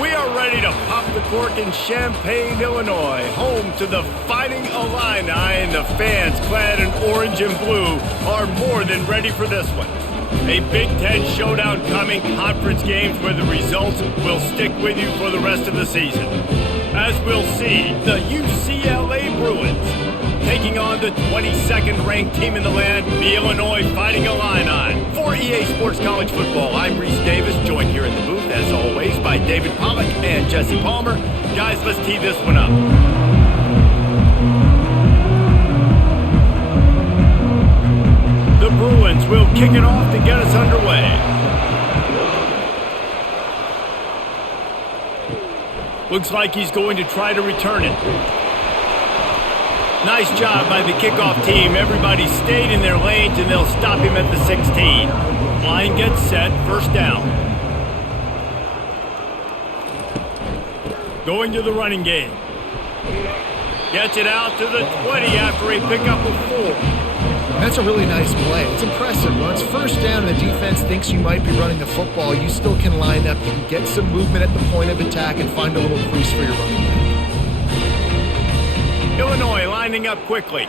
We are ready to pop the cork in Champaign, Illinois, home to the Fighting Illini, and the fans clad in orange and blue are more than ready for this one. A Big Ten showdown coming, conference games where the results will stick with you for the rest of the season. As we'll see, the UCLA Bruins taking on the 22nd ranked team in the land, the Illinois Fighting Illini. For EA Sports College Football, I'm Reese Davis, joined here in the booth, as always, by David Pollack and Jesse Palmer. Guys, let's tee this one up. The Bruins will kick it off to get us underway. Looks like he's going to try to return it. Nice job by the kickoff team. Everybody stayed in their lanes, and they'll stop him at the 16. Line gets set, first down. Going to the running game. Gets it out to the 20 after a pickup of 4. That's a really nice play. It's impressive. When it's first down and the defense thinks you might be running the football, you still can line up. You can get some movement at the point of attack and find a little crease for your running back. Illinois lining up quickly.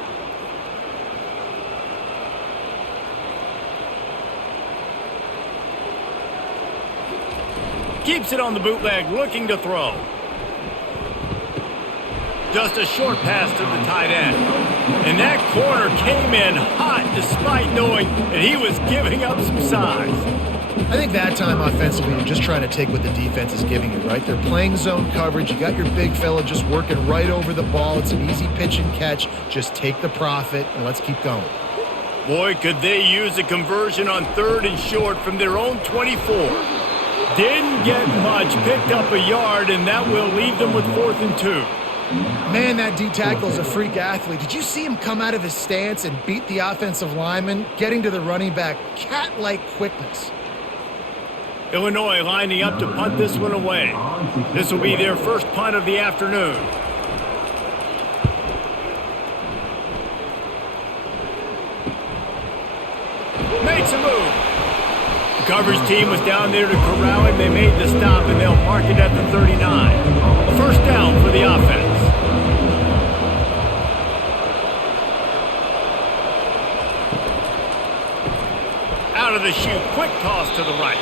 Keeps it on the bootleg, looking to throw. Just a short pass to the tight end. And that corner came in hot despite knowing that he was giving up some size. I think that time offensively, you're just trying to take what the defense is giving you, right? They're playing zone coverage. You got your big fella just working right over the ball. It's an easy pitch and catch. Just take the profit and let's keep going. Boy, could they use a conversion on 3rd and short from their own 24. Didn't get much, picked up a yard, and that will leave them with 4th and 2. Man, that D-tackle is a freak athlete. Did you see him come out of his stance and beat the offensive lineman, getting to the running back? Cat-like quickness. Illinois lining up to punt this one away. This will be their first punt of the afternoon. Makes a move. The coverage team was down there to corral him. They made the stop, and they'll mark it at the 39. A first down for the offense. Out of the chute, quick toss to the right.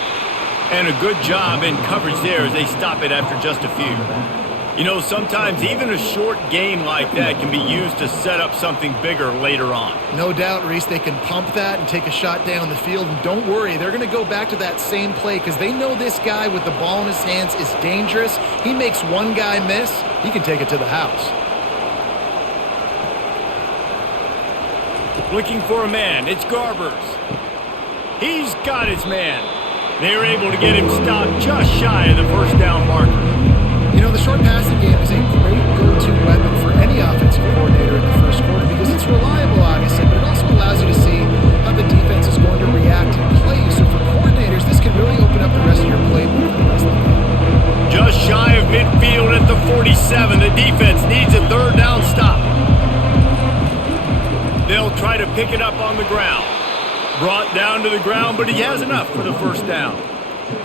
And a good job in coverage there as they stop it after just a few. You know, sometimes even a short gain like that can be used to set up something bigger later on. No doubt, Reese, they can pump that and take a shot down the field. And don't worry, they're going to go back to that same play because they know this guy with the ball in his hands is dangerous. He makes one guy miss, he can take it to the house. Looking for a man, it's Garbers. He's got his man. They were able to get him stopped just shy of the first down marker. You know, the short passing game is a great go-to weapon for any offensive coordinator in the first quarter because it's reliable, obviously, but it also allows you to see how the defense is going to react and play. So for coordinators, this can really open up the rest of your playbook for the rest of the game. Just shy of midfield at the 47. The defense needs a 3rd down stop. They'll try to pick it up on the ground. Brought down to the ground, but he has enough for the first down.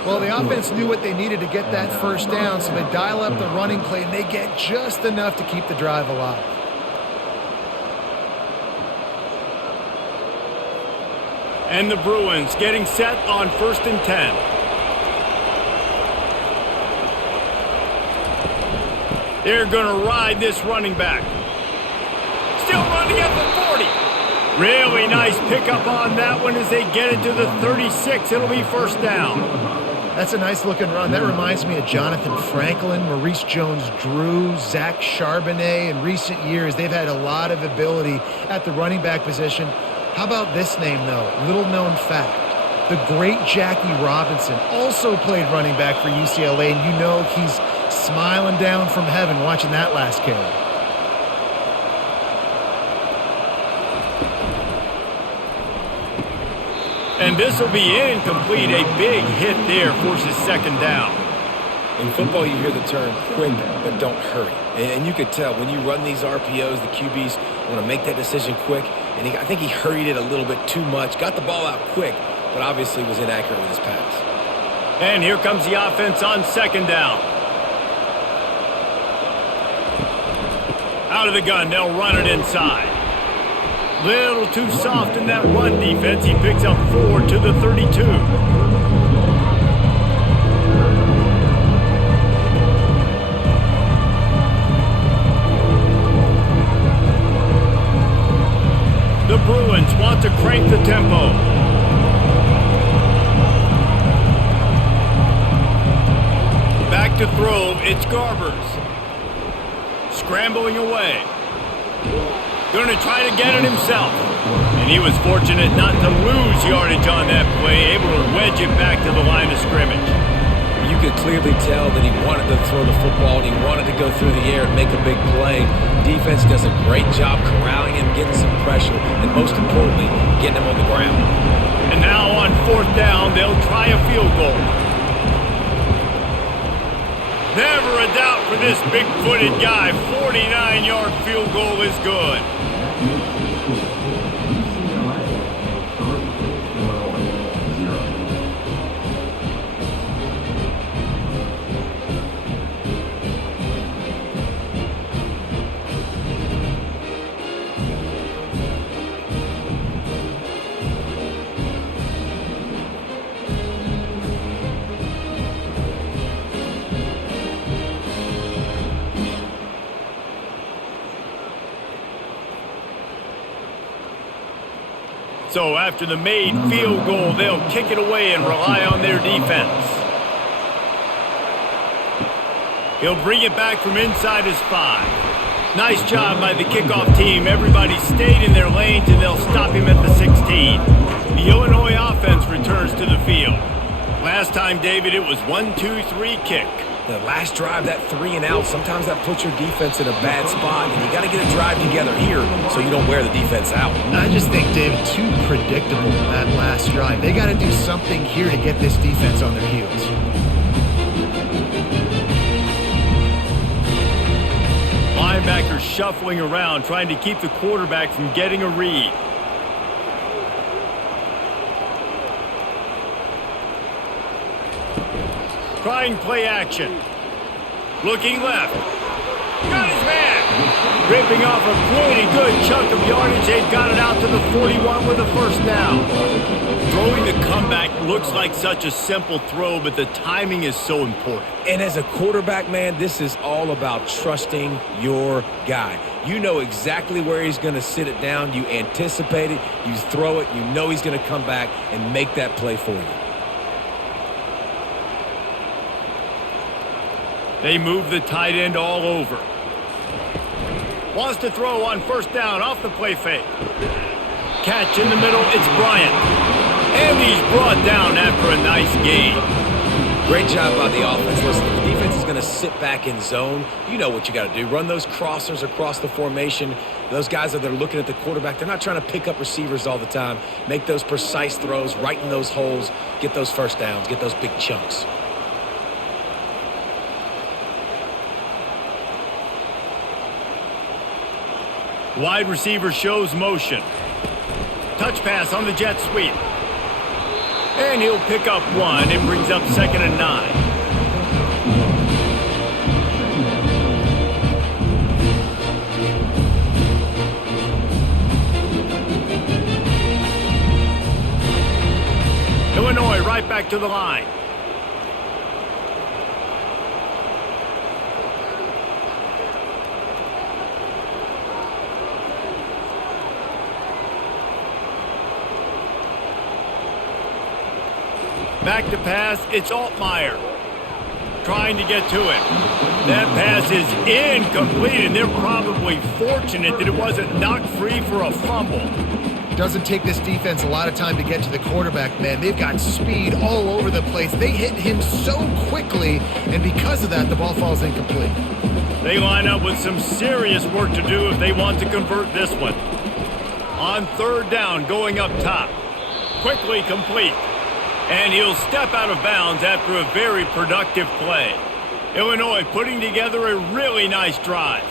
Well, the offense knew what they needed to get that first down, so they dial up the running play, and they get just enough to keep the drive alive. And the Bruins getting set on 1st and 10. They're going to ride this running back. Still running at the 40. Really nice pickup on that one as they get it to the 36. It'll be first down. That's a nice-looking run. That reminds me of Jonathan Franklin, Maurice Jones-Drew, Zach Charbonnet. In recent years, they've had a lot of ability at the running back position. How about this name, though? Little-known fact. The great Jackie Robinson also played running back for UCLA, and you know he's smiling down from heaven watching that last carry. And this will be incomplete. A big hit there forces 2nd down. In football, you hear the term quick, but don't hurry. And you could tell when you run these RPOs, the QBs want to make that decision quick. And I think he hurried it a little bit too much. Got the ball out quick, but obviously was inaccurate with his pass. And here comes the offense on 2nd down. Out of the gun, they'll run it inside. Little too soft in that run defense. He picks up 4 to the 32. The Bruins want to crank the tempo. Back to throw, it's Garbers. Scrambling away. Going to try to get it himself. And he was fortunate not to lose yardage on that play, able to wedge it back to the line of scrimmage. You could clearly tell that he wanted to throw the football and he wanted to go through the air and make a big play. Defense does a great job corralling him, getting some pressure, and most importantly, getting him on the ground. And now on 4th down, they'll try a field goal. Never a doubt for this big-footed guy. 49-yard field goal is good. So after the made field goal, they'll kick it away and rely on their defense. He'll bring it back from inside his 5. Nice job by the kickoff team. Everybody stayed in their lanes, and they'll stop him at the 16. The Illinois offense returns to the field. Last time, David, it was 1-2-3 kick. The last drive, that 3 and out, sometimes that puts your defense in a bad spot, and you got to get a drive together here so you don't wear the defense out. I just think, David, too predictable that last drive. They got to do something here to get this defense on their heels. Linebackers shuffling around, trying to keep the quarterback from getting a read. Trying play action. Looking left. Got his man. Ripping off a pretty good chunk of yardage. They've got it out to the 41 with a first down. Throwing the comeback looks like such a simple throw, but the timing is so important. And as a quarterback, man, this is all about trusting your guy. You know exactly where he's going to sit it down. You anticipate it. You throw it. You know he's going to come back and make that play for you. They move the tight end all over. Wants to throw on first down off the play fake. Catch in the middle, it's Bryant. And he's brought down after a nice gain. Great job by the offense. Listen, the defense is going to sit back in zone. You know what you got to do. Run those crossers across the formation. Those guys that are looking at the quarterback, they're not trying to pick up receivers all the time. Make those precise throws, right in those holes, get those first downs, get those big chunks. Wide receiver shows motion. Touch pass on the jet sweep. And he'll pick up 1. It brings up 2nd and 9. Illinois right back to the line. Back to pass, it's Altmaier. Trying to get to it. That pass is incomplete, and they're probably fortunate that it wasn't knocked free for a fumble. Doesn't take this defense a lot of time to get to the quarterback, man. They've got speed all over the place. They hit him so quickly, and because of that, the ball falls incomplete. They line up with some serious work to do if they want to convert this one. On 3rd down, going up top. Quickly complete. And he'll step out of bounds after a very productive play. Illinois putting together a really nice drive.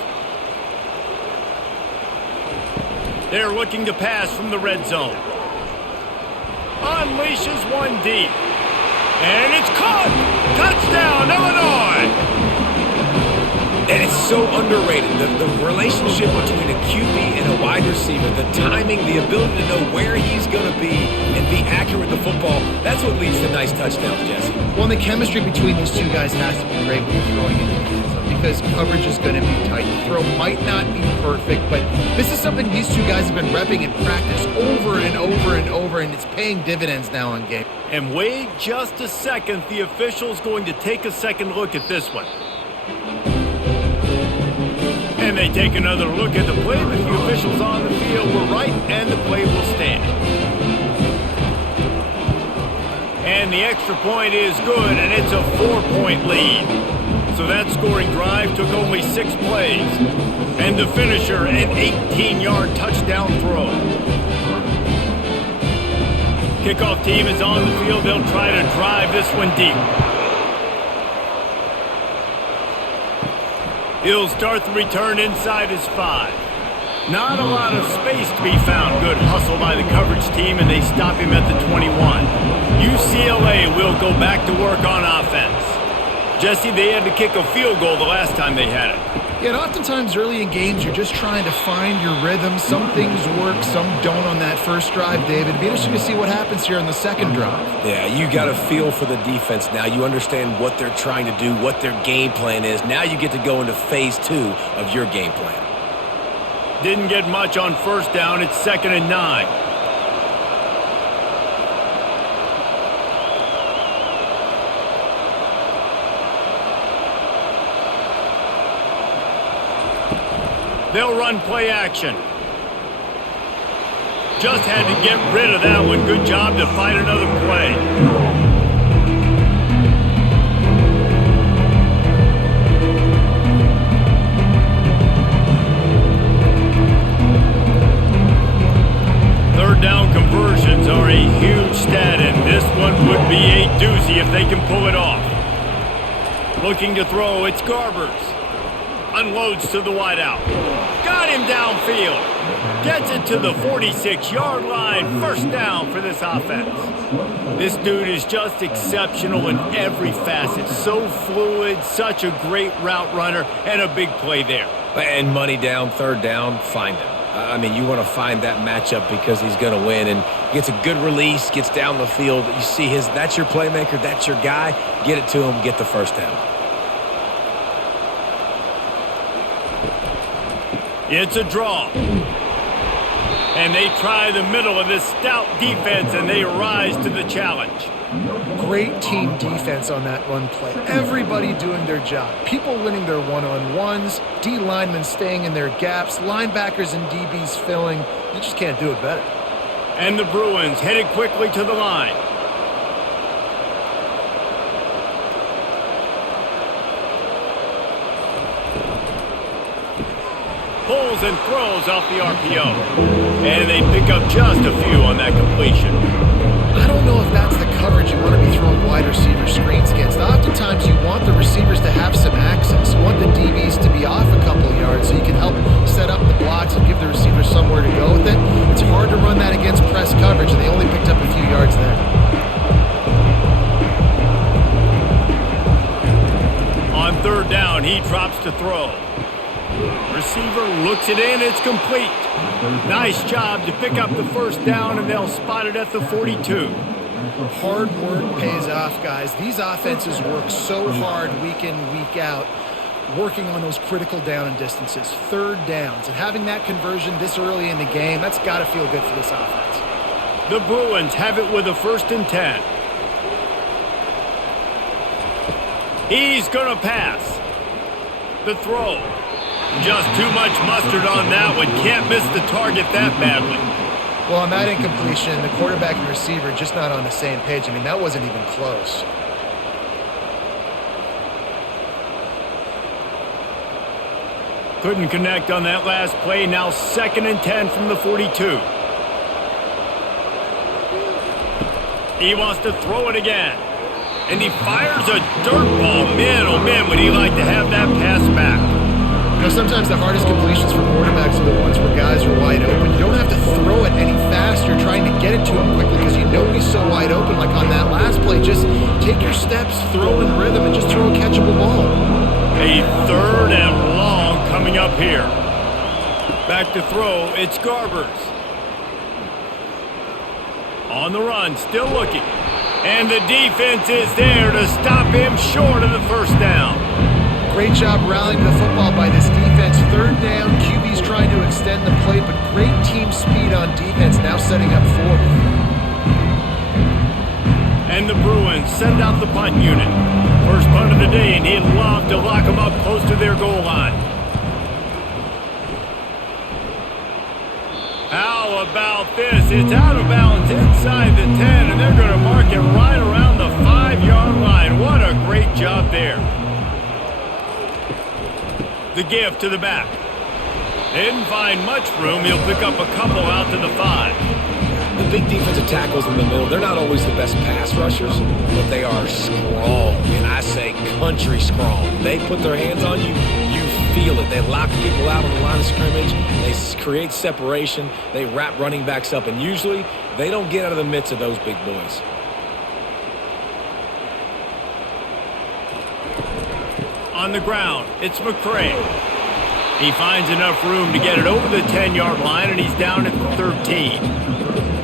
They're looking to pass from the red zone. Unleashes one deep. And it's caught! Touchdown, Illinois! And it's so underrated. The relationship between a QB and a wide receiver, the timing, the ability to know where he's going to be and be accurate with the football, that's what leads to nice touchdowns, Jesse. Well, the chemistry between these two guys has to be great when you're throwing into the end zone because coverage is going to be tight. The throw might not be perfect, but this is something these two guys have been repping in practice over and over and over, and it's paying dividends now in game. And wait just a second. The official's going to take a second look at this one. And they take another look at the play, but the officials on the field were right, and the play will stand. And the extra point is good, and it's a 4-point lead. So that scoring drive took only 6 plays. And the finisher, an 18-yard touchdown throw. Kickoff team is on the field. They'll try to drive this one deep. He'll start the return inside his 5. Not a lot of space to be found. Good hustle by the coverage team, and they stop him at the 21. UCLA will go back to work on offense. Jesse, they had to kick a field goal the last time they had it. Yeah, and oftentimes early in games, you're just trying to find your rhythm. Some things work, some don't on that first drive, David. It'd be interesting to see what happens here on the second drive. Yeah, you got a feel for the defense now. You understand what they're trying to do, what their game plan is. Now you get to go into phase 2 of your game plan. Didn't get much on first down. It's 2nd and 9. They'll run play action. Just had to get rid of that one. Good job to find another play. Third down conversions are a huge stat, and this one would be a doozy if they can pull it off. Looking to throw, it's Garbers. Unloads to the wideout. Got him downfield. Gets it to the 46-yard line. First down for this offense. This dude is just exceptional in every facet. So fluid, such a great route runner, and a big play there. And money down, third down, find him. I mean, you want to find that matchup because he's going to win. And gets a good release, gets down the field. You see that's your playmaker, that's your guy. Get it to him, get the first down. It's a draw. And they try the middle of this stout defense, and they rise to the challenge. Great team defense on that run play. Everybody doing their job. People winning their one-on-ones, D linemen staying in their gaps, linebackers and DBs filling. You just can't do it better. And the Bruins headed quickly to the line. Pulls and throws off the RPO. And they pick up just a few on that completion. I don't know if that's the coverage you want to be throwing wide receiver screens against. Oftentimes you want the receivers to have some access. You want the DBs to be off a couple of yards so you can help set up the blocks and give the receivers somewhere to go with it. It's hard to run that against press coverage, and they only picked up a few yards there. On third down, he drops to throw. Receiver looks it in, it's complete. Nice job to pick up the first down, and they'll spot it at the 42. Hard work pays off, guys. These offenses work so hard week in, week out, working on those critical down and distances, third downs, and having that conversion this early in the game, that's got to feel good for this offense. The Bruins have it with a 1st and 10. He's going to pass. The throw. Just too much mustard on that one. Can't miss the target that badly. Well, on that incompletion, the quarterback and receiver just not on the same page. I mean, that wasn't even close. Couldn't connect on that last play. Now 2nd and 10 from the 42. He wants to throw it again. And he fires a dirt ball. Man, oh man, would he like to have that pass back. You know, sometimes the hardest completions for quarterbacks are the ones where guys are wide open. You don't have to throw it any faster trying to get it to him quickly because you know he's so wide open. Like on that last play, just take your steps, throw in rhythm, and just throw a catchable ball. A 3rd and long up here. Back to throw, it's Garbers. On the run, still looking. And the defense is there to stop him short of the first down. Great job rallying to the football by this defense. Third down, QB's trying to extend the play, but great team speed on defense, now setting up fourth. And the Bruins send out the punt unit. First punt of the day, and he'd love to lock them up close to their goal line. How about this? It's out of bounds inside the 10, and they're going to mark it right around the 5-yard line. What a great job there. The give to the back. They didn't find much room. He'll pick up a couple out to the 5. The big defensive tackles in the middle, they're not always the best pass rushers, but they are strong, and I say country strong. They put their hands on you, you feel it. They lock people out on the line of scrimmage. They create separation. They wrap running backs up, and usually they don't get out of the midst of those big boys. On the ground, it's McCray. He finds enough room to get it over the 10-yard line, and he's down at 13.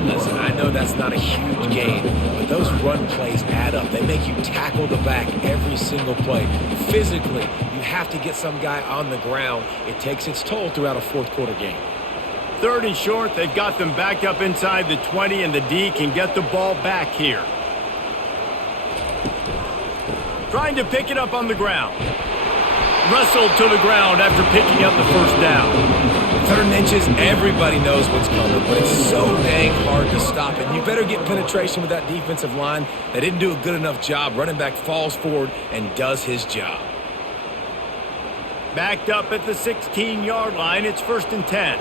Listen, I know that's not a huge gain, but those run plays add up. They make you tackle the back every single play. Physically, you have to get some guy on the ground. It takes its toll throughout a fourth-quarter game. Third and short, they've got them backed up inside the 20, and the D can get the ball back here. Trying to pick it up on the ground. Wrestled to the ground after picking up the first down. 3rd and inches, everybody knows what's coming, but it's so dang hard to stop it. You better get penetration with that defensive line. They didn't do a good enough job. Running back falls forward and does his job. Backed up at the 16-yard line, it's 1st and 10.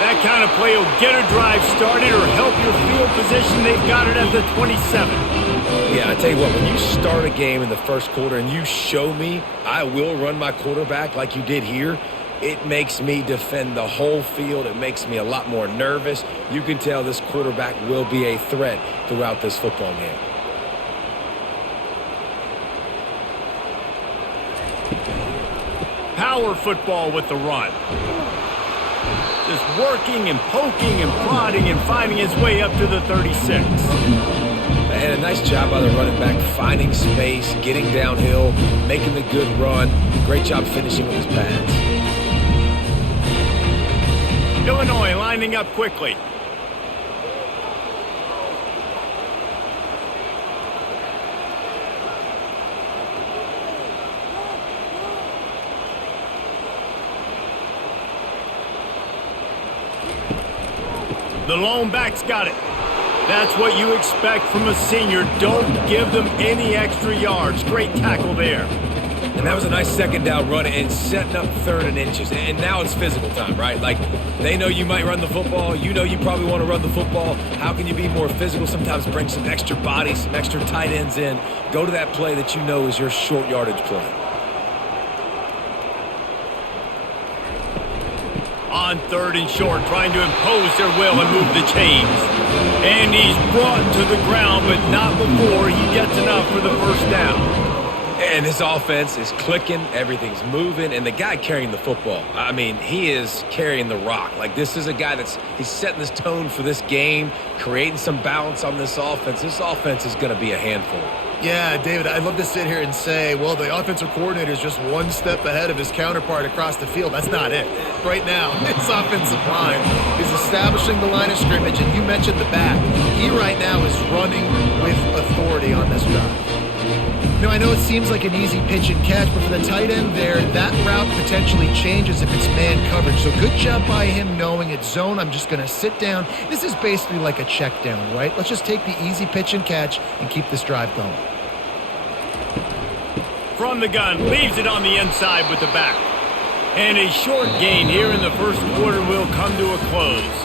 That kind of play will get a drive started or help your field position. They've got it at the 27. Yeah, I tell you what, when you start a game in the first quarter and you show me I will run my quarterback like you did here, it makes me defend the whole field. It makes me a lot more nervous. You can tell this quarterback will be a threat throughout this football game. Power football with the run. Just working and poking and prodding and finding his way up to the 36. And a nice job by the running back, finding space, getting downhill, making the good run. Great job finishing with his pads. Illinois lining up quickly. The lone back's got it. That's what you expect from a senior. Don't give them any extra yards. Great tackle there. And that was a nice second down run and setting up 3rd and inches. And now it's physical time, right? Like, they know you might run the football. You know you probably want to run the football. How can you be more physical? Sometimes bring some extra bodies, some extra tight ends in. Go to that play that you know is your short yardage play. On 3rd and short, trying to impose their will and move the chains. And he's brought to the ground, but not before he gets enough for the first down. And this offense is clicking, everything's moving, and the guy carrying the football, I mean, he is carrying the rock. Like, this is a guy he's setting this tone for this game, creating some balance on this offense. This offense is going to be a handful. Yeah, David, I'd love to sit here and say, well, the offensive coordinator is just one step ahead of his counterpart across the field. That's not it. Right now, his offensive line is establishing the line of scrimmage, and you mentioned the back. He right now is running with authority on this drive. You know, I know it seems like an easy pitch and catch, but for the tight end there, that route potentially changes if it's man coverage. So good job by him knowing it's zone. I'm just going to sit down. This is basically like a check down, right? Let's just take the easy pitch and catch and keep this drive going. From the gun, leaves it on the inside with the back. And a short gain here in the first quarter will come to a close.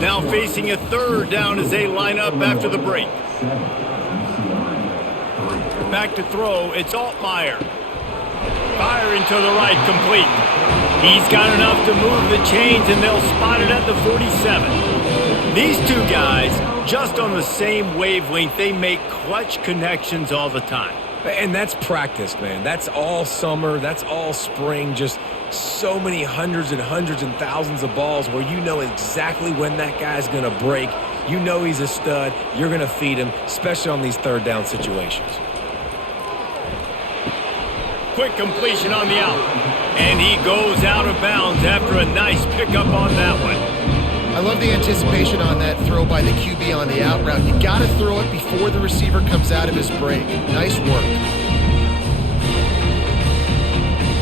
Now facing a 3rd down as they line up after the break. Back to throw, it's Altmaier. Firing to the right, complete. He's got enough to move the chains, and they'll spot it at the 47. These two guys, just on the same wavelength, they make clutch connections all the time. And that's practice, man. That's all summer. That's all spring. Just so many hundreds and thousands of balls where you know exactly when that guy's going to break. You know he's a stud. You're going to feed him, especially on these third down situations. Quick completion on the out. And he goes out of bounds after a nice pickup on that one. I love the anticipation on that throw by the QB on the out route. You got to throw it before the receiver comes out of his break. Nice work.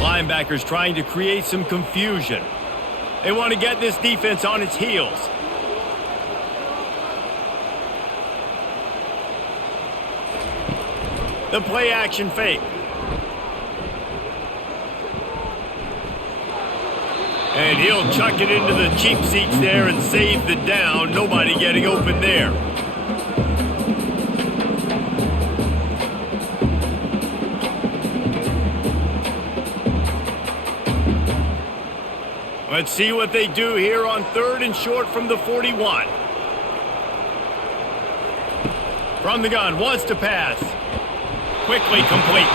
Linebackers trying to create some confusion. They want to get this defense on its heels. The play action fake. And he'll chuck it into the cheap seats there and save the down. Nobody getting open there. Let's see what they do here on 3rd and short from the 41. From the gun, wants to pass. Quickly complete.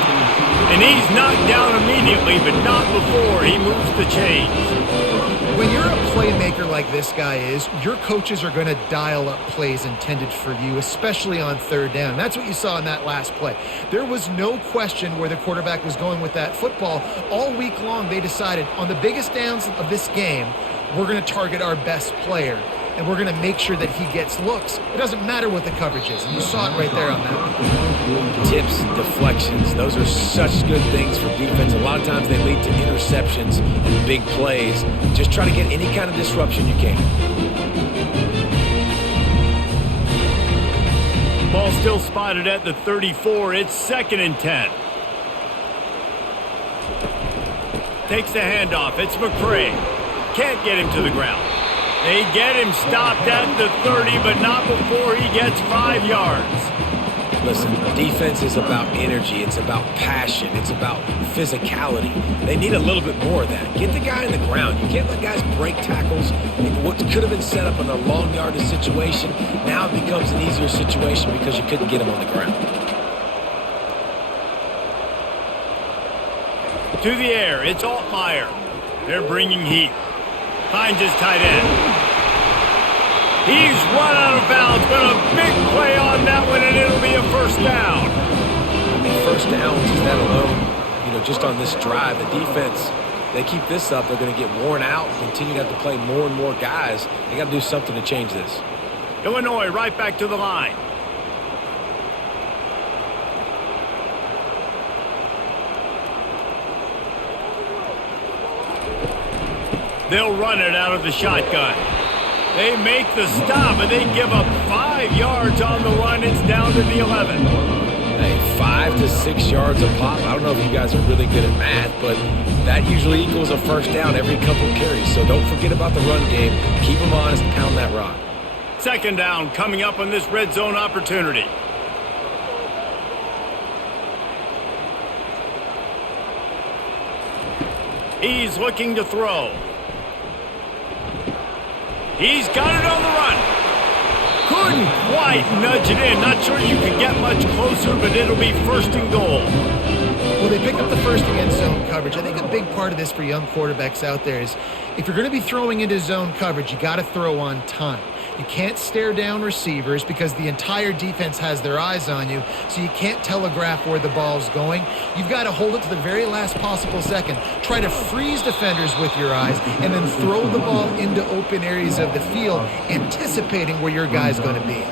And he's knocked down immediately, but not before he moves the chains. When you're a playmaker like this guy is, your coaches are going to dial up plays intended for you, especially on 3rd down. That's what you saw in that last play. There was no question where the quarterback was going with that football. All week long, they decided on the biggest downs of this game, we're going to target our best player, and we're going to make sure that he gets looks. It doesn't matter what the coverage is, and you saw it right there on that. Tips, deflections, those are such good things for defense. A lot of times they lead to interceptions and big plays. Just try to get any kind of disruption you can. Ball still spotted at the 34. It's 2nd and 10. Takes the handoff. It's McCray. Can't get him to the ground. They get him stopped at the 30, but not before he gets 5 yards. Listen, defense is about energy. It's about passion. It's about physicality. They need a little bit more of that. Get the guy in the ground. You can't let guys break tackles. What could have been set up in a long yardage situation, now it becomes an easier situation because you couldn't get him on the ground. To the air, it's Altmaier. They're bringing heat. Finds his tight end. He's run out of bounds, but a big play on that one, and it'll be a 1st down. I mean, 1st downs, is that alone? Just on this drive, the defense, they keep this up, they're going to get worn out and continue to have to play more and more guys. They got to do something to change this. Illinois right back to the line. They'll run it out of the shotgun. They make the stop, and they give up 5 yards on the run. It's down to the 11. Hey, 5 to 6 yards a pop. I don't know if you guys are really good at math, but that usually equals a 1st down every couple carries. So don't forget about the run game. Keep them honest and pound that rock. 2nd down coming up on this red zone opportunity. He's looking to throw. He's got it on the run. Couldn't quite nudge it in. Not sure you could get much closer, but it'll be 1st and goal. Well, they pick up the first against zone coverage. I think a big part of this for young quarterbacks out there is if you're going to be throwing into zone coverage, you got to throw on time. You can't stare down receivers because the entire defense has their eyes on you, so you can't telegraph where the ball's going. You've got to hold it to the very last possible second. Try to freeze defenders with your eyes and then throw the ball into open areas of the field, anticipating where your guy's going to be.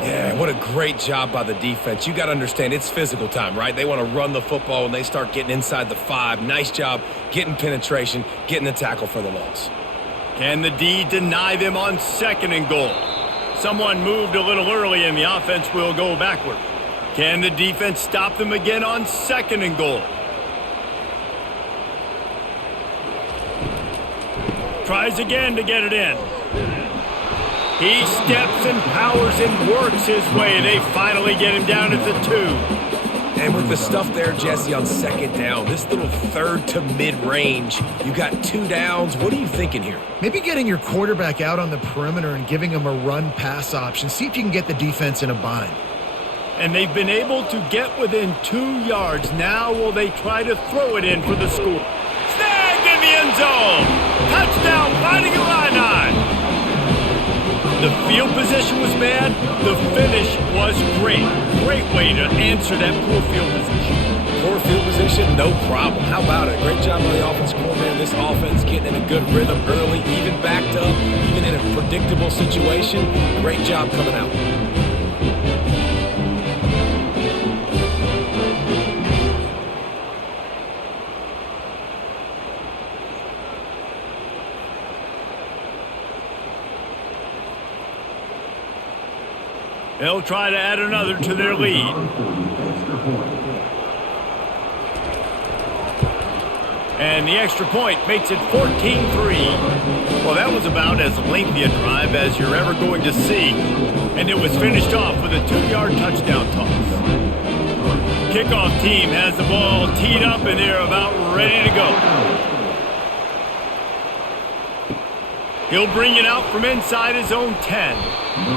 Yeah, what a great job by the defense. You got to understand, it's physical time, right? They want to run the football when they start getting inside the 5. Nice job getting penetration, getting the tackle for the loss. Can the D deny them on 2nd and goal? Someone moved a little early and the offense will go backward. Can the defense stop them again on 2nd and goal? Tries again to get it in. He steps and powers and works his way. They finally get him down at the 2. And with the stuff there, Jesse, on second down, this little third to mid-range, you got 2 downs. What are you thinking here? Maybe getting your quarterback out on the perimeter and giving him a run-pass option. See if you can get the defense in a bind. And they've been able to get within 2 yards. Now will they try to throw it in for the score? Snagged in the end zone. Touchdown, Fighting Illini. The field position was bad. The finish was great. Great way to answer that poor field position. Poor field position, no problem. How about it? Great job by the offensive coordinator. This offense getting in a good rhythm early, even backed up, even in a predictable situation. Great job coming out. They'll try to add another to their lead. And the extra point makes it 14-3. Well, that was about as lengthy a drive as you're ever going to see. And it was finished off with a 2-yard touchdown toss. Kickoff team has the ball teed up and they're about ready to go. He'll bring it out from inside his own 10.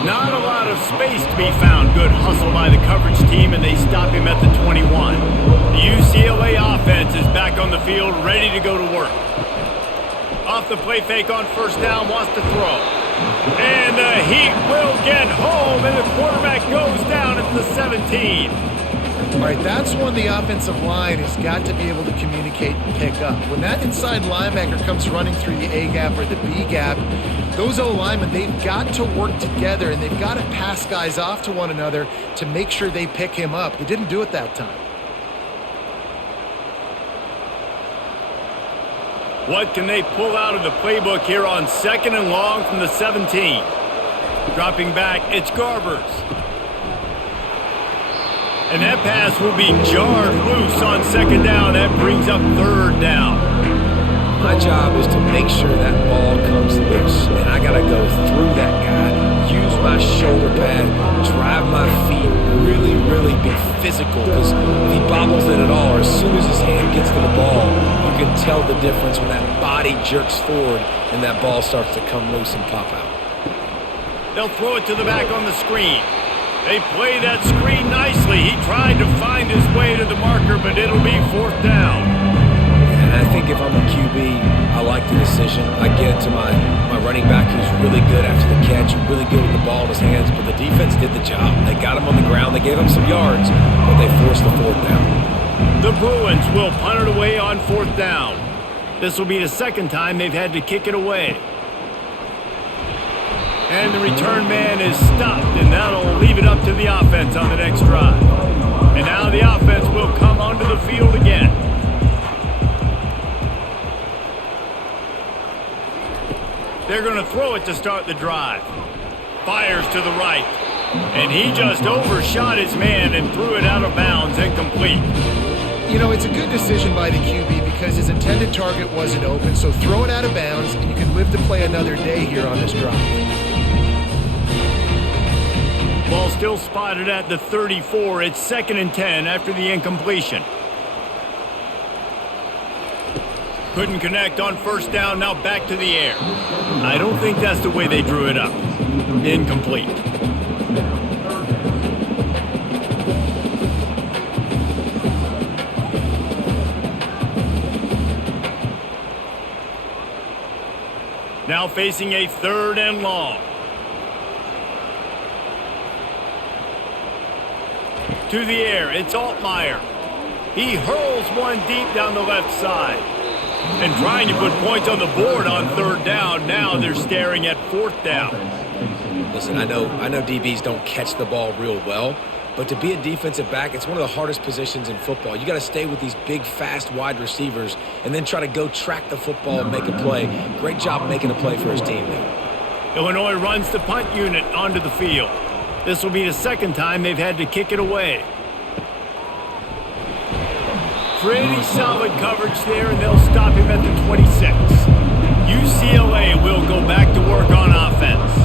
Not a lot of space to be found. Good hustle by the coverage team, and they stop him at the 21. The UCLA offense is back on the field, ready to go to work. Off the play fake on first down, wants to throw. And the Heat will get home, and the quarterback goes down at the 17. All right, that's when the offensive line has got to be able to communicate and pick up. When that inside linebacker comes running through the A gap or the B gap, those O-linemen, they've got to work together, and they've got to pass guys off to one another to make sure they pick him up. They didn't do it that time. What can they pull out of the playbook here on second and long from the 17? Dropping back, it's Garbers. And that pass will be jarred loose on second down. That brings up third down. My job is to make sure that ball comes loose. And I got to go through that guy, use my shoulder pad, drive my feet, really be physical. Because if he bobbles it at all, or as soon as his hand gets to the ball, you can tell the difference when that body jerks forward and that ball starts to come loose and pop out. They'll throw it to the back on the screen. They play that screen nicely. He tried to find his way to the marker, but it'll be fourth down. And I think if I'm a QB, I like the decision. I get to my running back who's really good after the catch, really good with the ball in his hands, but the defense did the job. They got him on the ground. They gave him some yards, but they forced the fourth down. The Bruins will punt it away on fourth down. This will be the second time they've had to kick it away. And the return man is stopped, and that'll leave it up to the offense on the next drive. And now the offense will come onto the field again. They're going to throw it to start the drive. Fires to the right. And he just overshot his man and threw it out of bounds, incomplete. You know, it's a good decision by the QB because his intended target wasn't open, so throw it out of bounds, and you can live to play another day here on this drive. Ball still spotted at the 34. It's 2nd and 10 after the incompletion. Couldn't connect on first down. Now back to the air. I don't think that's the way they drew it up. Incomplete. Now facing a 3rd and long. To the air, it's Altmaier. He hurls one deep down the left side. And trying to put points on the board on 3rd down. Now they're staring at 4th down. Listen, I know DBs don't catch the ball real well, but to be a defensive back, it's one of the hardest positions in football. You got to stay with these big, fast, wide receivers and then try to go track the football and make a play. Great job making a play for his team there. Illinois runs the punt unit onto the field. This will be the 2nd time they've had to kick it away. Pretty solid coverage there, and they'll stop him at the 26. UCLA will go back to work on offense.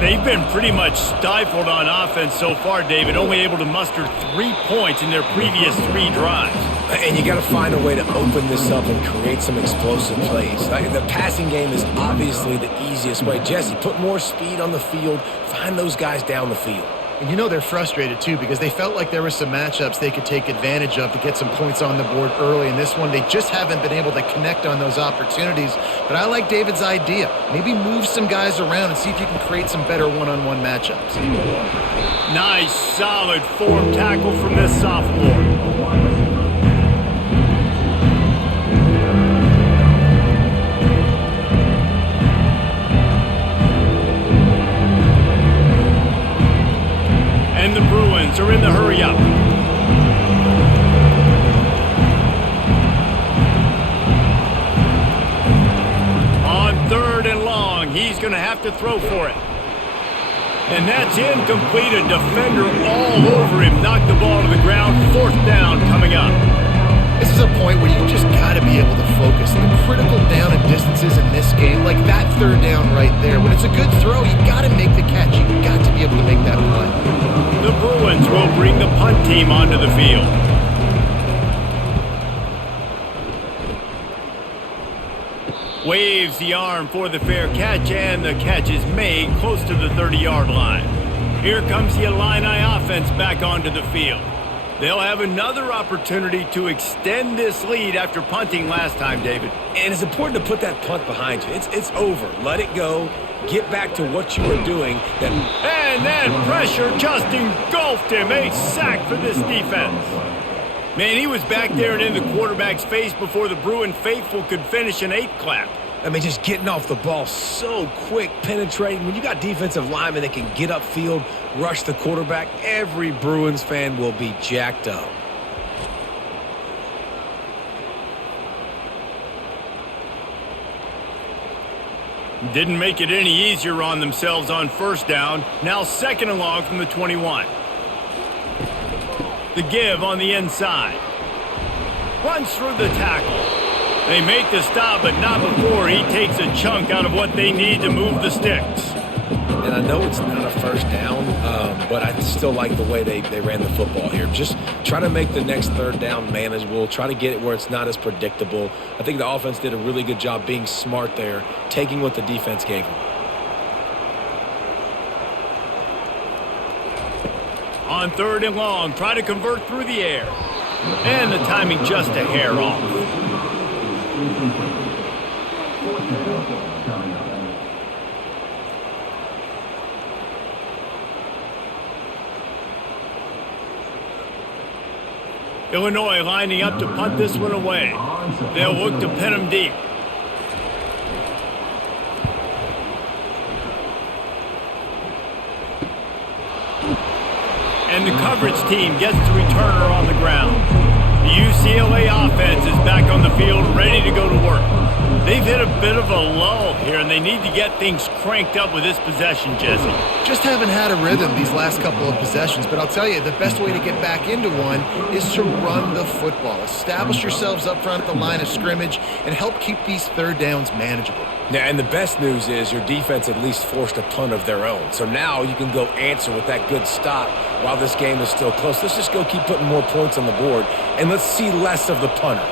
They've been pretty much stifled on offense so far, David, only able to muster 3 points in their previous 3 drives. And you got to find a way to open this up and create some explosive plays. The passing game is obviously the easiest way. Jesse, put more speed on the field. Find those guys down the field. And you know they're frustrated, too, because they felt like there were some matchups they could take advantage of to get some points on the board early. In this one, they just haven't been able to connect on those opportunities. But I like David's idea. Maybe move some guys around and see if you can create some better one-on-one matchups. Nice, solid form tackle from this sophomore. And the Bruins are in the hurry up. On 3rd and long, he's going to have to throw for it. And that's incomplete. A defender all over him. Knocked the ball to the ground. 4th down coming up. This is a point where you just got to be able to focus. The critical down and distances in this game, like that 3rd down right there. When it's a good throw, you got to make the catch. You got to be able to make that play. The Bruins will bring the punt team onto the field. Waves the arm for the fair catch, and the catch is made close to the 30-yard line. Here comes the Illini offense back onto the field. They'll have another opportunity to extend this lead after punting last time, David. And it's important to put that punt behind you. It's over. Let it go. Get back to what you were doing. And that pressure just engulfed him. A sack for this defense. Man, he was back there and in the quarterback's face before the Bruin faithful could finish an 8 clap. I mean, just getting off the ball so quick, penetrating. When you got defensive linemen that can get upfield, rush the quarterback, every Bruins fan will be jacked up. Didn't make it any easier on themselves on 1st down. Now 2nd and long from the 21. The give on the inside. Runs through the tackle. They make the stop, but not before he takes a chunk out of what they need to move the sticks. And I know it's not a 1st down, but I still like the way they ran the football here. Just try to make the next 3rd down manageable. Try to get it where it's not as predictable. I think the offense did a really good job being smart there, taking what the defense gave them. On 3rd and long, try to convert through the air. And the timing just a hair off. Illinois lining up to punt this one away. They'll look to pin him deep. And the coverage team gets the returner on the ground. The UCLA offense is back on the field, ready to go to work. They've hit a bit of a lull here, and they need to get things cranked up with this possession, Jesse. Just haven't had a rhythm these last couple of possessions, but I'll tell you, the best way to get back into one is to run the football. Establish yourselves up front at the line of scrimmage and help keep these 3rd downs manageable. Yeah, and the best news is your defense at least forced a punt of their own. So now you can go answer with that good stop while this game is still close. Let's just go keep putting more points on the board, and let's see less of the punter.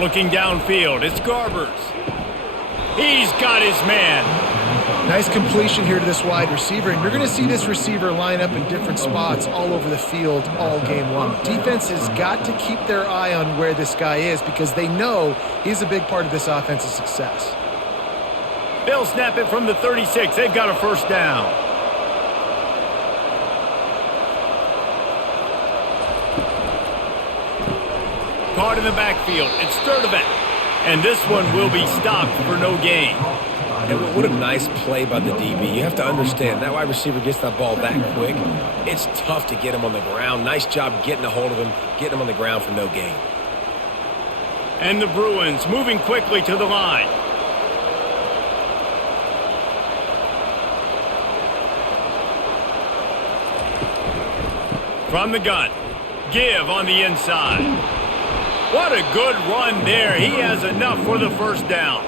Looking downfield, it's Garbers. He's got his man. Nice completion here to this wide receiver, and you're going to see this receiver line up in different spots all over the field all game long. Defense has got to keep their eye on where this guy is because they know he's a big part of this offense's success. They'll snap it from the 36. They've got a 1st down. Caught in the backfield. It's Sturdivant. And this one will be stopped for no gain. And what a nice play by the DB. You have to understand, that wide receiver gets that ball that quick. It's tough to get him on the ground. Nice job getting a hold of him, getting him on the ground for no gain. And the Bruins moving quickly to the line. From the gun. Give on the inside. What a good run there. He has enough for the first down.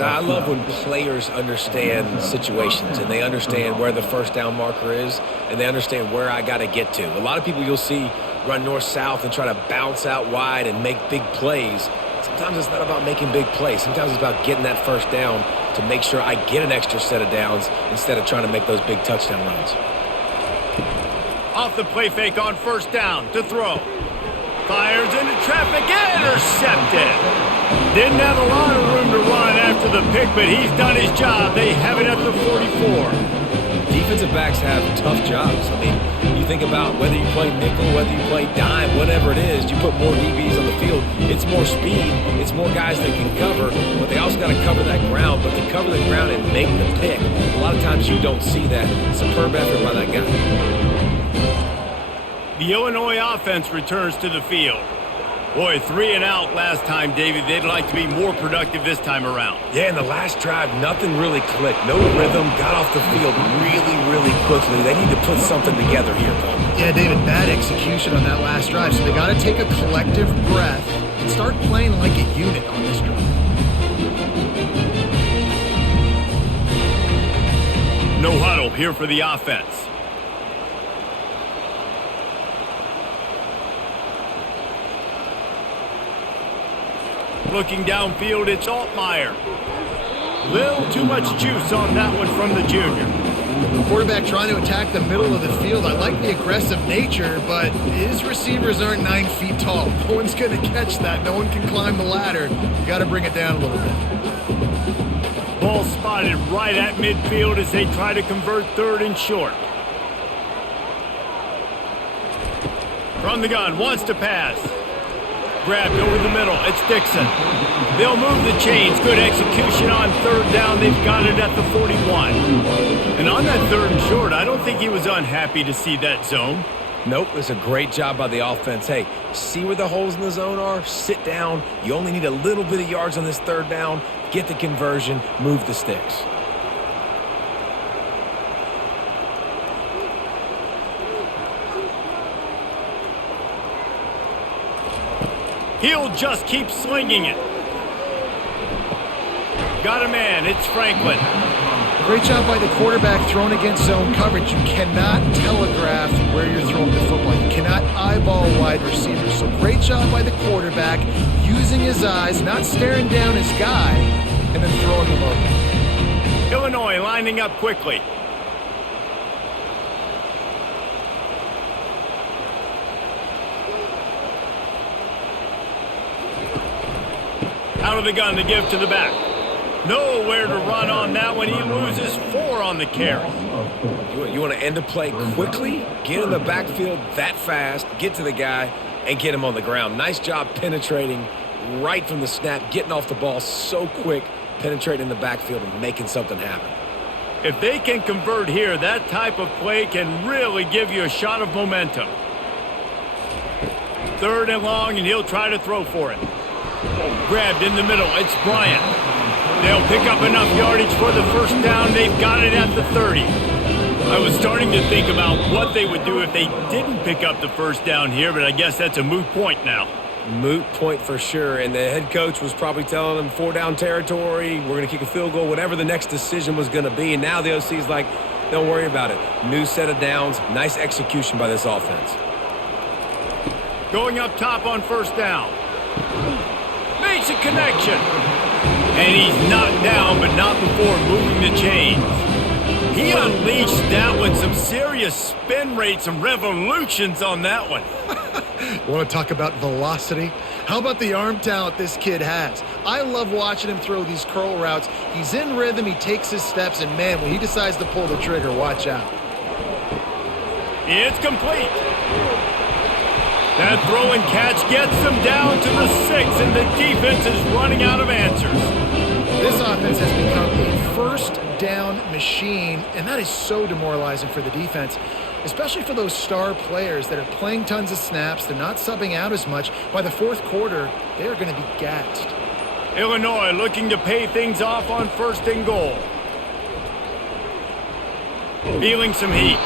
I love when players understand situations and they understand where the first down marker is and they understand where I got to get to. A lot of people you'll see run north-south and try to bounce out wide and make big plays. Sometimes it's not about making big plays. Sometimes it's about getting that first down to make sure I get an extra set of downs instead of trying to make those big touchdown runs. Off the play fake on first down to throw. Fires into traffic, intercepted. Didn't have a lot of room to run after the pick, but he's done his job. They have it at the 44. Defensive backs have tough jobs. I mean, you think about whether you play nickel, whether you play dime, whatever it is, you put more DBs on the field. It's more speed. It's more guys that can cover, but they also got to cover that ground. But to cover the ground and make the pick, a lot of times you don't see that. Superb effort by that guy. The Illinois offense returns to the field. Boy, 3 and out last time, David. They'd like to be more productive this time around. Yeah, in the last drive, nothing really clicked. No rhythm, got off the field really, really quickly. They need to put something together here, Paul. Yeah, David, bad execution on that last drive. So they got to take a collective breath and start playing like a unit on this drive. No huddle here for the offense. Looking downfield, it's Altmaier. Little too much juice on that one from the junior. Quarterback trying to attack the middle of the field. I like the aggressive nature, but his receivers aren't 9 feet tall. No one's going to catch that. No one can climb the ladder. You got to bring it down a little bit. Ball spotted right at midfield as they try to convert 3rd and short. From the gun, wants to pass. Grabbed over the middle. It's Dixon. They'll move the chains. Good execution on 3rd down. They've got it at the 41. And on that 3rd and short, I don't think he was unhappy to see that zone. Nope, it's a great job by the offense. Hey, see where the holes in the zone are? Sit down. You only need a little bit of yards on this 3rd down. Get the conversion. Move the sticks. He'll just keep slinging it. Got a man. It's Franklin. Great job by the quarterback thrown against zone coverage. You cannot telegraph where you're throwing the football. You cannot eyeball wide receivers. So great job by the quarterback using his eyes, not staring down his guy, and then throwing him open. Illinois lining up quickly. Out of the gun to give to the back. Nowhere to run on that one. He loses 4 on the carry. You want to end a play quickly, get in the backfield that fast, get to the guy, and get him on the ground. Nice job penetrating right from the snap, getting off the ball so quick, penetrating in the backfield and making something happen. If they can convert here, that type of play can really give you a shot of momentum. 3rd and long, and he'll try to throw for it. Grabbed in the middle. It's Bryant. They'll pick up enough yardage for the first down. They've got it at the 30. I was starting to think about what they would do if they didn't pick up the first down here, but I guess that's a moot point now. Moot point for sure, and the head coach was probably telling them 4-down territory, we're going to kick a field goal, whatever the next decision was going to be, and now the OC's like, don't worry about it. New set of downs, nice execution by this offense. Going up top on first down. Makes a connection. And he's knocked down, but not before moving the chains. He unleashed that one. Some serious spin rates, some revolutions on that one. You want to talk about velocity? How about the arm talent this kid has? I love watching him throw these curl routes. He's in rhythm, he takes his steps, and man, when he decides to pull the trigger, watch out. It's complete. That throw and catch gets them down to the 6, and the defense is running out of answers. This offense has become a first down machine, and that is so demoralizing for the defense, especially for those star players that are playing tons of snaps. They're not subbing out as much. By the 4th quarter, they are going to be gassed. Illinois looking to pay things off on 1st and goal. Feeling some heat.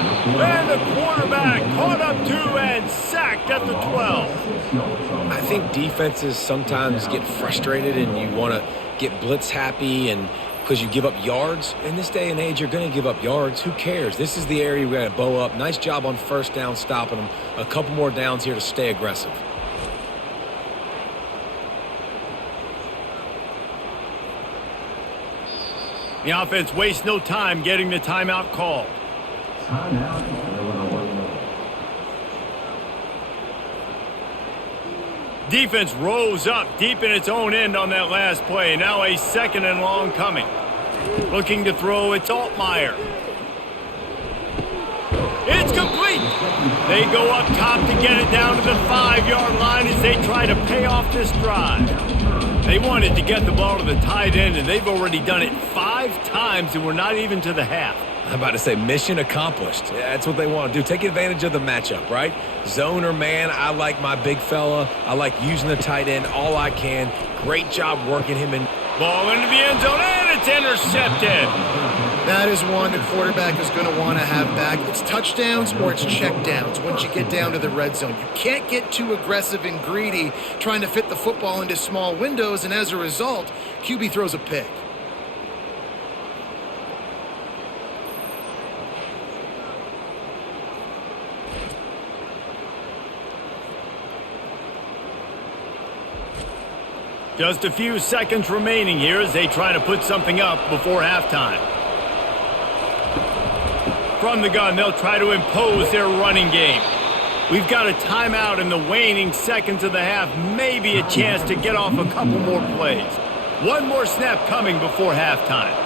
And the quarterback caught up to and sacked at the 12. I think defenses sometimes get frustrated and you want to get blitz happy and because you give up yards. In this day and age, you're going to give up yards. Who cares? This is the area we got to bow up. Nice job on first down stopping them. A couple more downs here to stay aggressive. The offense wastes no time getting the timeout called. Defense rose up deep in its own end on that last play. Now a second and long coming. Looking to throw, it's Altmaier. It's complete. They go up top to get it down to the 5-yard line as they try to pay off this drive. They wanted to get the ball to the tight end, and they've already done it 5 times, and we're not even to the half. I'm about to say mission accomplished. Yeah, that's what they want to do. Take advantage of the matchup, right? Zone or man, I like my big fella. I like using the tight end all I can. Great job working him in. Ball into the end zone, and it's intercepted. That is one the quarterback is going to want to have back. It's touchdowns or it's checkdowns once you get down to the red zone. You can't get too aggressive and greedy trying to fit the football into small windows, and as a result, QB throws a pick. Just a few seconds remaining here as they try to put something up before halftime. From the gun, they'll try to impose their running game. We've got a timeout in the waning seconds of the half. Maybe a chance to get off a couple more plays. One more snap coming before halftime.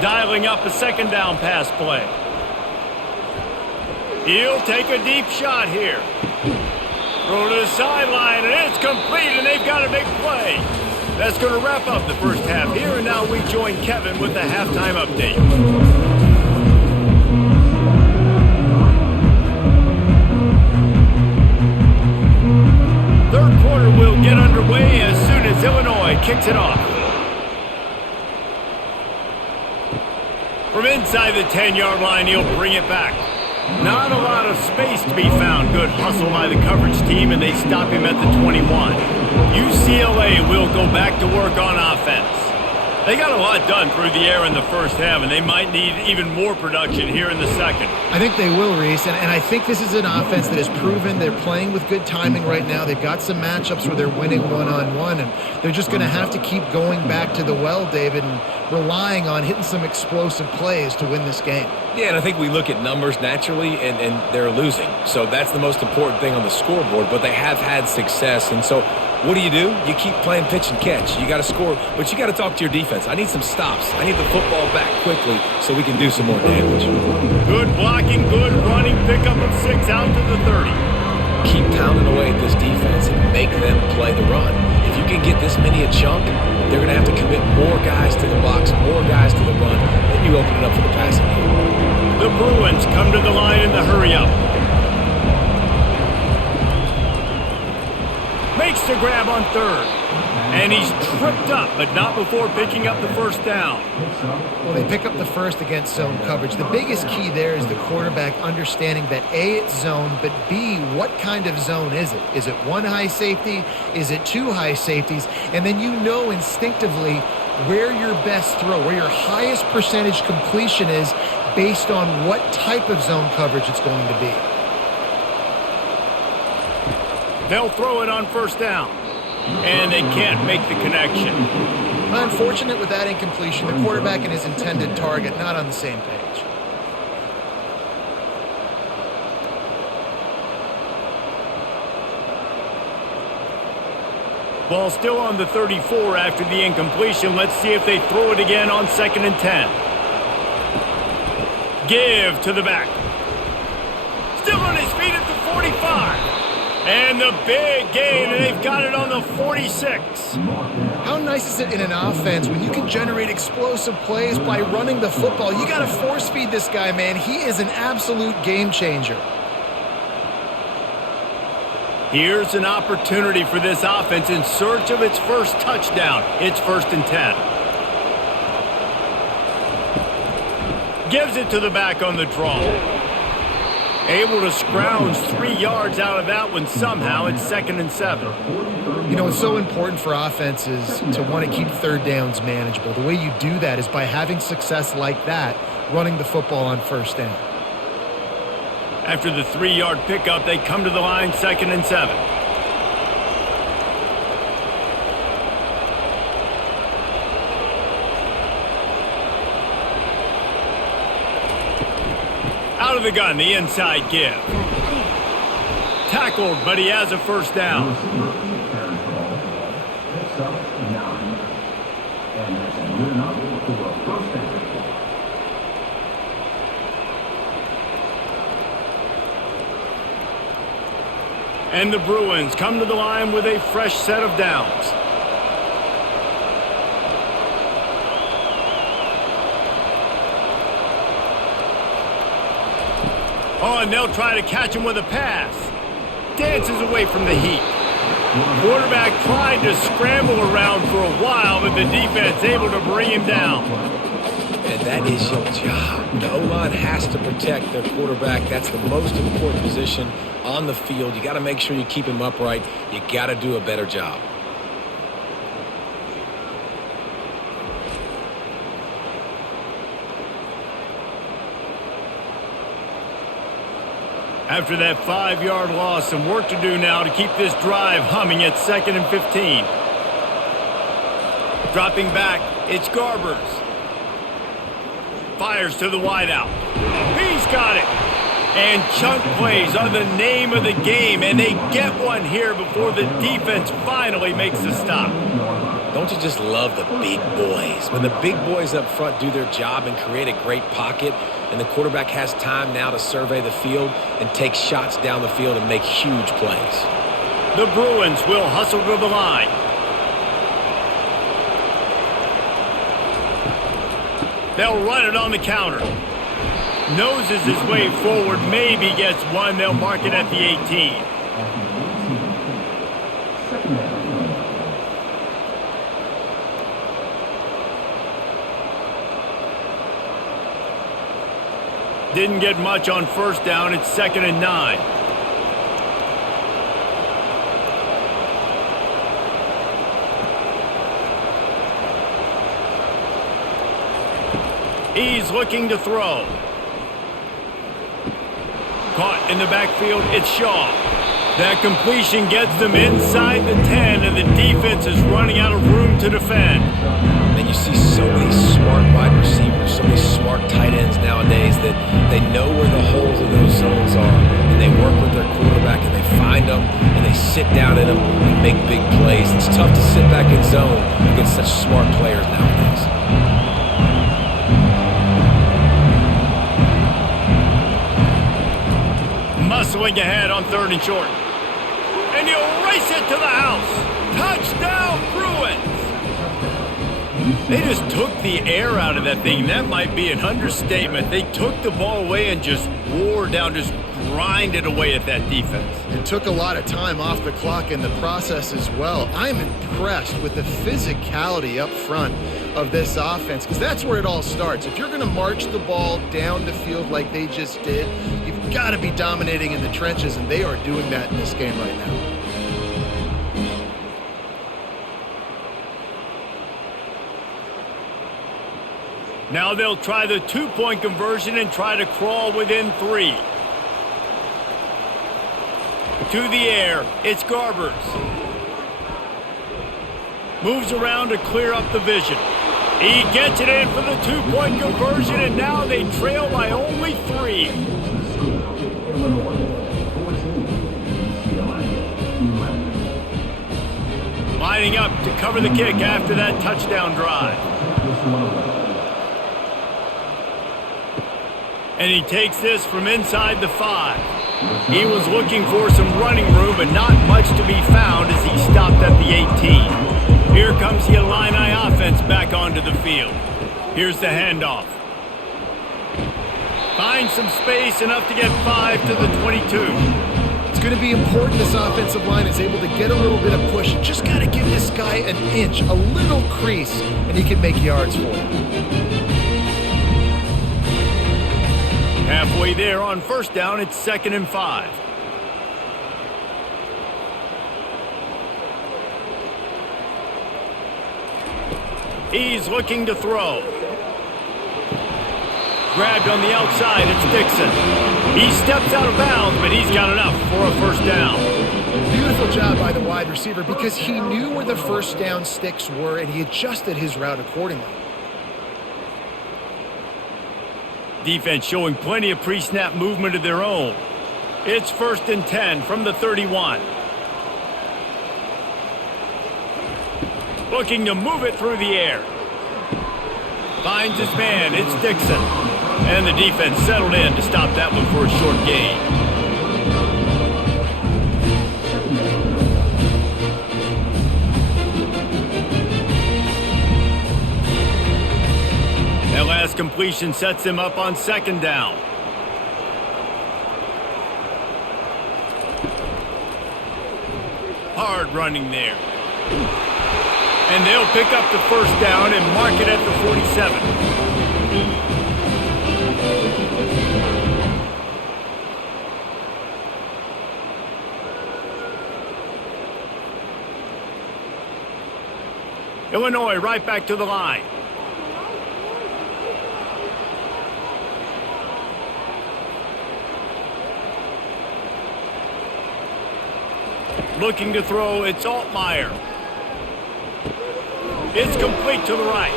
Dialing up a second down pass play. He'll take a deep shot here. Throw to the sideline, and it's complete, and they've got a big play. That's going to wrap up the first half here, and now we join Kevin with the halftime update. Third quarter will get underway as soon as Illinois kicks it off. From inside the 10-yard line, he'll bring it back. Not a lot of space to be found. Good hustle by the coverage team, and they stop him at the 21. UCLA will go back to work on offense. They got a lot done through the air in the first half, and they might need even more production here in the second. I think they will, Reese, and I think this is an offense that has proven they're playing with good timing right now. They've got some matchups where they're winning one-on-one, and they're just going to have to keep going back to the well, David, and relying on hitting some explosive plays to win this game. Yeah, and I think we look at numbers naturally, and they're losing. So that's the most important thing on the scoreboard, but they have had success, and so what do? You keep playing pitch and catch. You got to score, but you got to talk to your defense. I need some stops. I need the football back quickly so we can do some more damage. Good blocking, good running, pickup of 6 out to the 30. Keep pounding away at this defense and make them play the run. If you can get this many a chunk, they're going to have to commit more guys to the box, more guys to the run, then you open it up for the passing game. The Bruins come to the line in the hurry-up. Makes the grab on third. And he's tripped up, but not before picking up the first down. Well, they pick up the first against zone coverage. The biggest key there is the quarterback understanding that A, it's zone, but B, what kind of zone is it? Is it one high safety? Is it 2 high safeties? And then you know instinctively where your best throw, where your highest percentage completion is based on what type of zone coverage it's going to be. They'll throw it on first down. And they can't make the connection. Unfortunate with that incompletion. The quarterback and his intended target not on the same page. Ball still on the 34 after the incompletion. Let's see if they throw it again on 2nd and 10. Give to the back. Still on his feet at the 45. And the big gain, and they've got it on the 46. How nice is it in an offense when you can generate explosive plays by running the football? You got to force feed this guy, man. He is an absolute game changer. Here's an opportunity for this offense in search of its first touchdown. It's 1st and 10. gives it to the back on the draw. Able to scrounge 3 yards out of that one somehow. It's 2nd and 7. You know, it's so important for offenses to want to keep third downs manageable. The way you do that is by having success like that, running the football on first down. After the 3-yard pickup, they come to the line, 2nd and 7. Out of the gun, the inside give. Tackled, but he has a first down. And the Bruins come to the line with a fresh set of downs. Oh, and they'll try to catch him with a pass. Dances away from the heat. Quarterback tried to scramble around for a while, but the defense able to bring him down. And that is your job. The O-line has to protect their quarterback. That's the most important position on the field. You got to make sure you keep him upright. You got to do a better job. After that 5-yard loss, some work to do now to keep this drive humming at 2nd and 15. Dropping back, it's Garbers. Fires to the wideout. He's got it. And chunk plays are the name of the game, and they get one here before the defense finally makes the stop. Don't you just love the big boys? When the big boys up front do their job and create a great pocket, and the quarterback has time now to survey the field and take shots down the field and make huge plays. The Bruins will hustle to the line. They'll run it on the counter. Noses his way forward, maybe gets one. They'll mark it at the 18. Didn't get much on first down. It's 2nd and 9. He's looking to throw. Caught in the backfield, it's Shaw. That completion gets them inside the 10, and the defense is running out of room to defend. And you see so many smart wide receivers, so many smart tight ends nowadays that they know where the holes in those zones are, and they work with their quarterback, and they find them, and they sit down in them and make big plays. It's tough to sit back in zone against such smart players nowadays. Muscling ahead on 3rd and short. And he'll race it to the house. Touchdown, Bruins! They just took the air out of that thing. That might be an understatement. They took the ball away and just wore down, just grinded away at that defense. It took a lot of time off the clock in the process as well. I'm impressed with the physicality up front of this offense, because that's where it all starts. If you're going to march the ball down the field like they just did, you've got to be dominating in the trenches, and they are doing that in this game right now. Now they'll try the 2-point conversion and try to crawl within 3. To the air, it's Garbers. Moves around to clear up the vision. He gets it in for the 2-point conversion, and now they trail by only 3. Lining up to cover the kick after that touchdown drive. And he takes this from inside the 5. He was looking for some running room, but not much to be found as he stopped at the 18. Here comes the Illini offense back onto the field. Here's the handoff. Finds some space, enough to get 5 to the 22. It's going to be important this offensive line is able to get a little bit of push. Just got to give this guy an inch, a little crease, and he can make yards for it. Halfway there on first down, it's 2nd and 5. He's looking to throw. Grabbed on the outside, it's Dixon. He steps out of bounds, but he's got enough for a first down. Beautiful job by the wide receiver because he knew where the first down sticks were and he adjusted his route accordingly. Defense showing plenty of pre-snap movement of their own. It's 1st and 10 from the 31. Looking to move it through the air. Finds his man, it's Dixon. And the defense settled in to stop that one for a short gain. That last completion sets him up on 2nd down. Hard running there. And they'll pick up the first down and mark it at the 47. Illinois right back to the line. Looking to throw, it's Altmaier. It's complete to the right.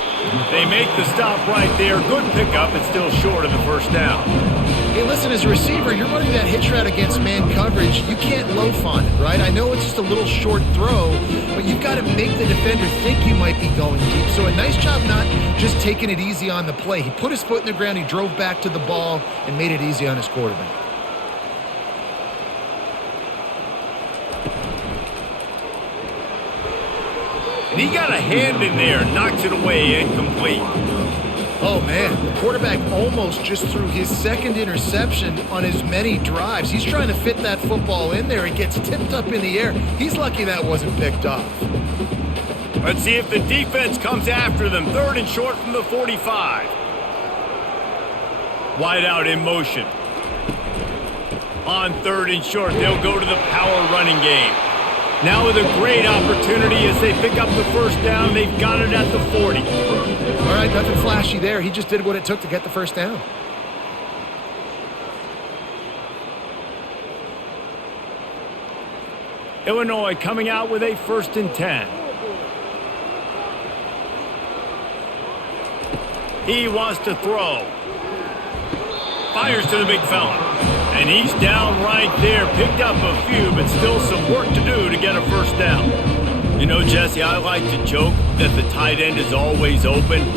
They make the stop right there. Good pickup, but still short of the first down. Hey, listen, as a receiver, you're running that hitch route against man coverage. You can't loaf on it, right? I know it's just a little short throw, but you've got to make the defender think you might be going deep. So a nice job not just taking it easy on the play. He put his foot in the ground, he drove back to the ball, and made it easy on his quarterback. And he got a hand in there, knocks it away, incomplete. Oh, man, the quarterback almost just threw his 2nd interception on as many drives. He's trying to fit that football in there. It gets tipped up in the air. He's lucky that wasn't picked off. Let's see if the defense comes after them. 3rd and short from the 45. Wide out in motion. On 3rd and short, they'll go to the power running game. Now with a great opportunity as they pick up the first down. They've got it at the 40. All right, nothing flashy there. He just did what it took to get the first down. Illinois coming out with a 1st and 10. He wants to throw. Fires to the big fella. And he's down right there. Picked up a few, but still some work to do to get a first down. You know, Jesse, I like to joke that the tight end is always open.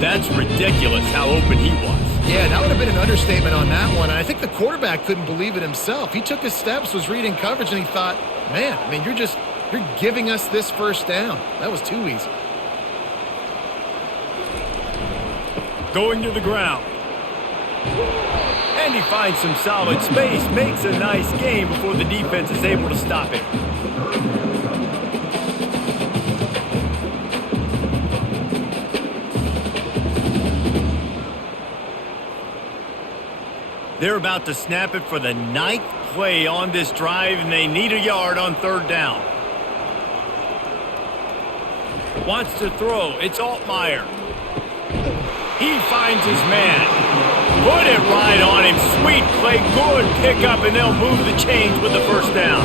That's ridiculous how open he was. Yeah, that would have been an understatement on that one. And I think the quarterback couldn't believe it himself. He took his steps, was reading coverage, and he thought, man, I mean, you're giving us this first down. That was too easy. Going to the ground. And he finds some solid space, makes a nice game before the defense is able to stop him. They're about to snap it for the 9th play on this drive, and they need a yard on 3rd down. Wants to throw. It's Altmaier. He finds his man. Put it right on him. Sweet play. Good pickup, and they'll move the chains with the first down.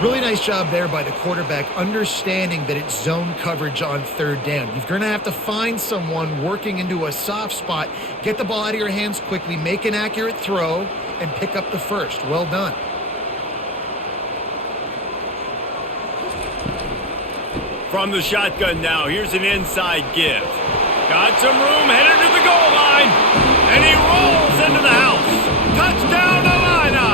Really nice job there by the quarterback, understanding that it's zone coverage on 3rd down. You're going to have to find someone working into a soft spot, get the ball out of your hands quickly, make an accurate throw, and pick up the first. Well done. From the shotgun now, here's an inside give. Got some room, headed to the goal line, and he rolls into the house. Touchdown, Illini!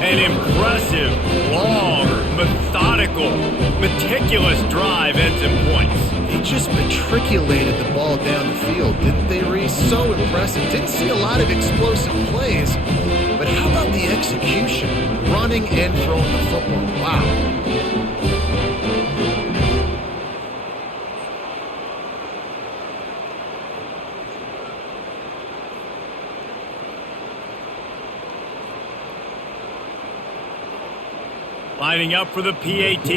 An impressive, long, methodical, meticulous drive ends in points. They just matriculated the ball down the field, didn't they, Reese? So impressive. Didn't see a lot of explosive plays, but how about the execution? Running and throwing the football. Wow. Lining up for the PAT.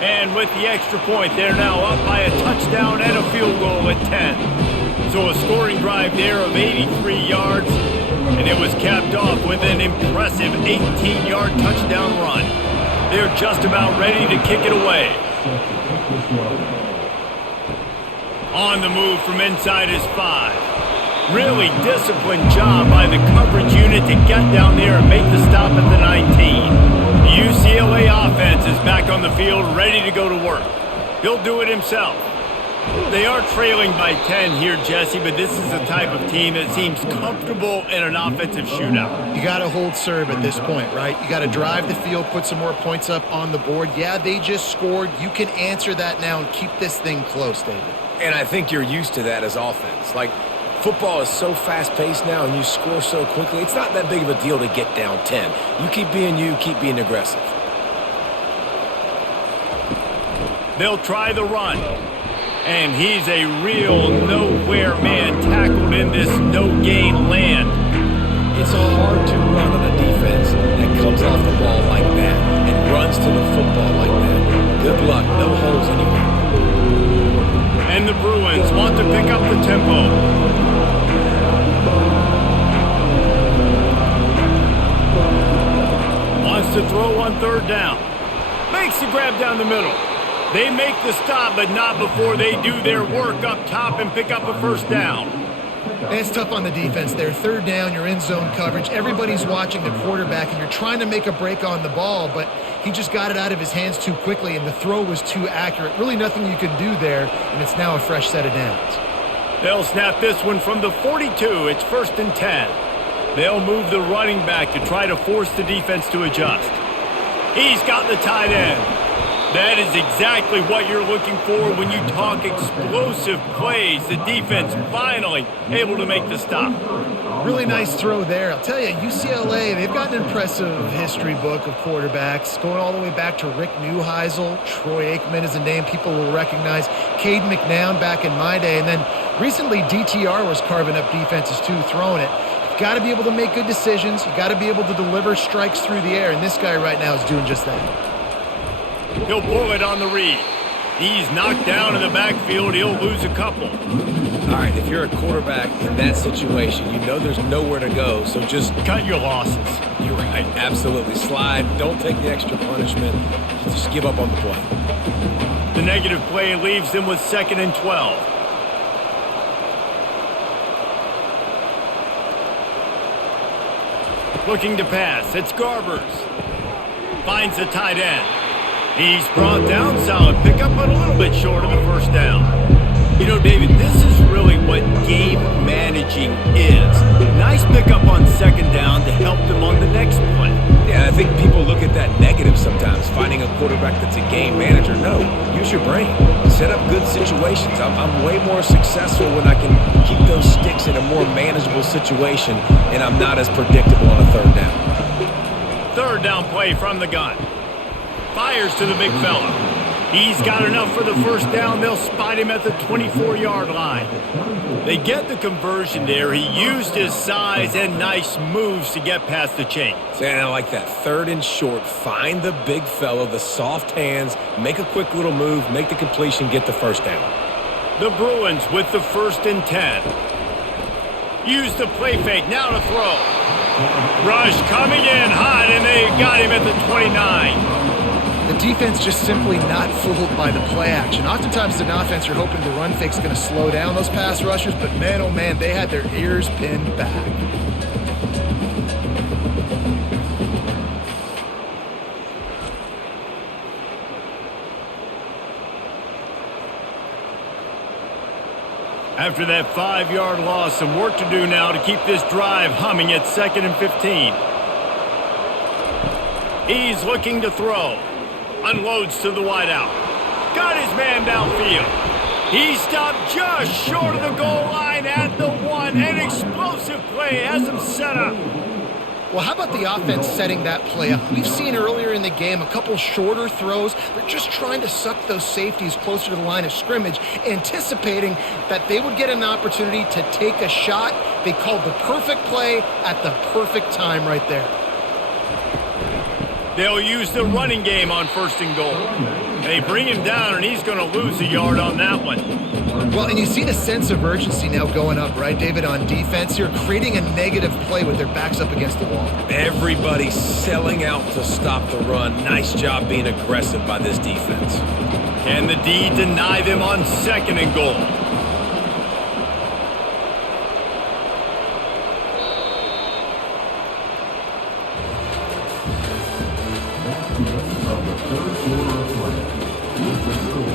And with the extra point, they're now up by a touchdown and a field goal at 10. So a scoring drive there of 83 yards, and it was capped off with an impressive 18-yard touchdown run. They're just about ready to kick it away. On the move from inside his 5. Really disciplined job by the coverage unit to get down there and make the stop at the 19. The UCLA offense is back on the field, ready to go to work. He'll do it himself. They are trailing by 10 here, Jesse, but this is the type of team that seems comfortable in an offensive shootout. You got to hold serve at this point, right? You got to drive the field, put some more points up on the board. Yeah, they just scored. You can answer that now and keep this thing close, David. And I think you're used to that as offense. Like, football is so fast-paced now and you score so quickly, it's not that big of a deal to get down 10. You keep being aggressive. They'll try the run. And he's a real nowhere man tackled in this no-gain land. It's hard to run on a defense that comes off the ball like that and runs to the football like that. Good luck. No holes anywhere. And the Bruins want to pick up the tempo. Wants to throw on third down. Makes the grab down the middle. They make the stop, but not before they do their work up top and pick up a first down. And it's tough on the defense there. Third down, you're in zone coverage. Everybody's watching the quarterback, and you're trying to make a break on the ball, but he just got it out of his hands too quickly, and the throw was too accurate. Really nothing you can do there, and it's now a fresh set of downs. They'll snap this one from the 42. It's 1st and 10. They'll move the running back to try to force the defense to adjust. He's got the tight end. That is exactly what you're looking for when you talk explosive plays. The defense finally able to make the stop. Really nice throw there. I'll tell you, UCLA, they've got an impressive history book of quarterbacks, going all the way back to Rick Neuheisel. Troy Aikman is a name people will recognize. Caden McNown back in my day. And then recently DTR was carving up defenses too, throwing it. You've got to be able to make good decisions. You've got to be able to deliver strikes through the air. And this guy right now is doing just that. He'll pull it on the read. He's knocked down in the backfield. He'll lose a couple. All right, if you're a quarterback in that situation, you know there's nowhere to go, so just cut your losses. You're right, absolutely. Slide, don't take the extra punishment. Just give up on the play. The negative play leaves them with 2nd and 12. Looking to pass. It's Garbers. Finds the tight end. He's brought down, solid pickup, but a little bit short of the first down. You know, David, this is really what game managing is. Nice pickup on 2nd down to help them on the next play. Yeah, I think people look at that negative sometimes, finding a quarterback that's a game manager. No, use your brain. Set up good situations. I'm way more successful when I can keep those sticks in a more manageable situation, and I'm not as predictable on a 3rd down. 3rd down play from the gun. Fires to the big fella. He's got enough for the first down. They'll spot him at the 24-yard line. They get the conversion there. He used his size and nice moves to get past the chains. And I like that. 3rd and short. Find the big fella, the soft hands, make a quick little move, make the completion, get the first down. The Bruins with the 1st and 10. Use the play fake. Now to throw. Rush coming in hot, and they got him at the 29. The defense just simply not fooled by the play action. Oftentimes, in offense, you're hoping the run fake's going to slow down those pass rushers, but man, oh man, they had their ears pinned back. After that 5-yard loss, some work to do now to keep this drive humming at 2nd and 15. He's looking to throw. Unloads to the wideout. Got his man downfield. He stopped just short of the goal line at the 1. An explosive play has him set up. Well, how about the offense setting that play up? We've seen earlier in the game a couple shorter throws. They're just trying to suck those safeties closer to the line of scrimmage, anticipating that they would get an opportunity to take a shot. They called the perfect play at the perfect time right there. They'll use the running game on 1st and goal. They bring him down, and he's going to lose a yard on that one. Well, and you see the sense of urgency now going up, right, David, on defense here, creating a negative play with their backs up against the wall. Everybody's selling out to stop the run. Nice job being aggressive by this defense. Can the D deny them on 2nd and goal?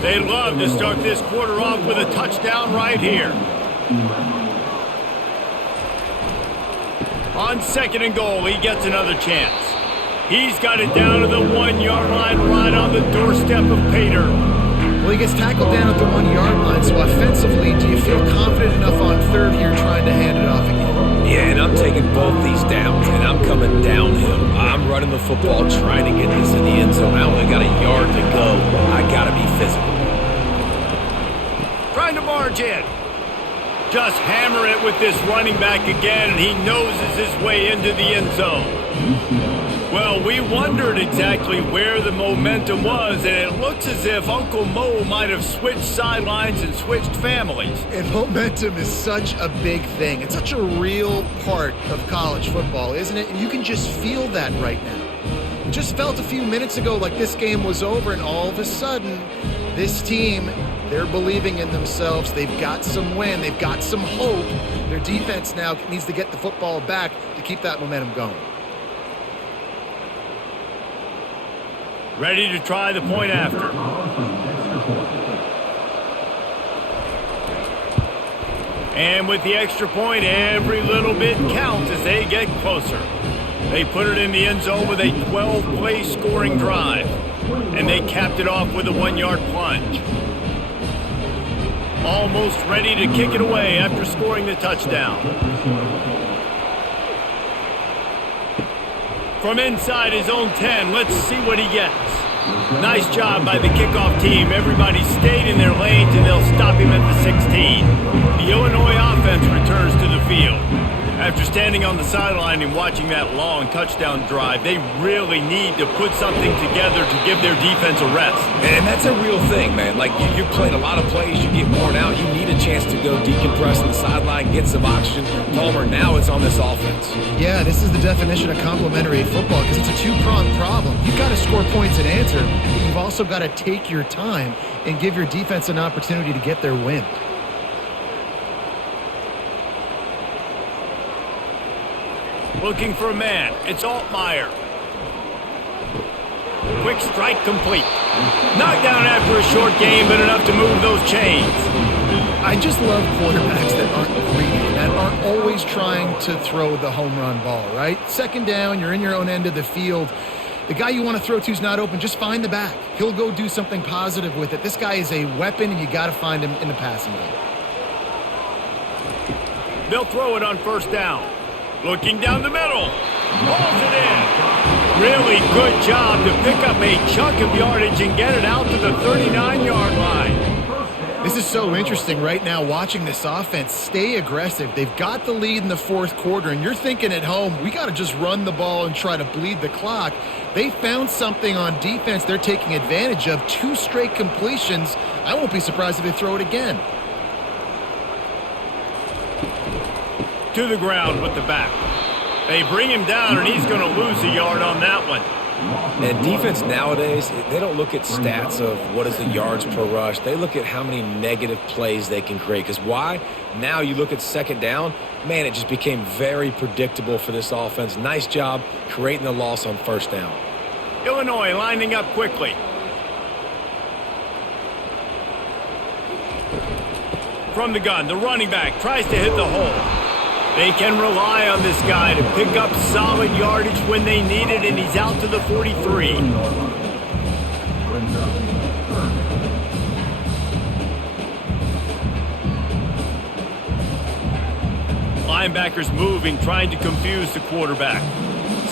They'd love to start this quarter off with a touchdown right here. On 2nd and goal, he gets another chance. He's got it down to the 1-yard line right on the doorstep of Pater. Well, he gets tackled down at the 1-yard line, so offensively, do you feel confident enough on 3rd here trying to hand it off again? Yeah, and I'm taking both these downs, and I'm coming downhill. I'm running the football, trying to get this in the end zone. I only got a yard to go. I got to be physical. Trying to barge in. Just hammer it with this running back again, and he noses his way into the end zone. Well, we wondered exactly where the momentum was, and it looks as if Uncle Mo might have switched sidelines and switched families. And momentum is such a big thing. It's such a real part of college football, isn't it? And you can just feel that right now. It just felt a few minutes ago like this game was over, and all of a sudden, this team, they're believing in themselves. They've got some win. They've got some hope. Their defense now needs to get the football back to keep that momentum going. Ready to try the point after. And with the extra point, every little bit counts as they get closer. They put it in the end zone with a 12-play scoring drive. And they capped it off with a 1-yard plunge. Almost ready to kick it away after scoring the touchdown. From inside his own 10, let's see what he gets. Nice job by the kickoff team. Everybody stayed in their lanes, and they'll stop him at the 16. The Illinois offense returns to the field. After standing on the sideline and watching that long touchdown drive, they really need to put something together to give their defense a rest. And that's a real thing, man. Like, you're playing a lot of plays, you get worn out, you need a chance to go decompress on the sideline, get some oxygen. Palmer, now it's on this offense. Yeah, this is the definition of complementary football because it's a two-pronged problem. You've got to score points and answer, but you've also got to take your time and give your defense an opportunity to get their win. Looking for a man. It's Altmaier. Quick strike complete. Knocked down after a short game, but enough to move those chains. I just love quarterbacks that aren't greedy, that aren't always trying to throw the home run ball, right? 2nd down, you're in your own end of the field. The guy you want to throw to is not open. Just find the back. He'll go do something positive with it. This guy is a weapon, and you got to find him in the passing game. They'll throw it on 1st down. Looking down the middle. Hauls it in. Really good job to pick up a chunk of yardage and get it out to the 39-yard line. This is so interesting right now watching this offense stay aggressive. They've got the lead in the 4th quarter, and you're thinking at home, we got to just run the ball and try to bleed the clock. They found something on defense they're taking advantage of. 2 straight completions. I won't be surprised if they throw it again. To the ground with the back. They bring him down, and he's going to lose a yard on that one. And defense nowadays, they don't look at stats of what is the yards per rush. They look at how many negative plays they can create. Because why? Now you look at 2nd down, man, it just became very predictable for this offense. Nice job creating the loss on 1st down. Illinois lining up quickly. From the gun, the running back tries to hit the hole. They can rely on this guy to pick up solid yardage when they need it, and he's out to the 43. Linebackers moving, trying to confuse the quarterback.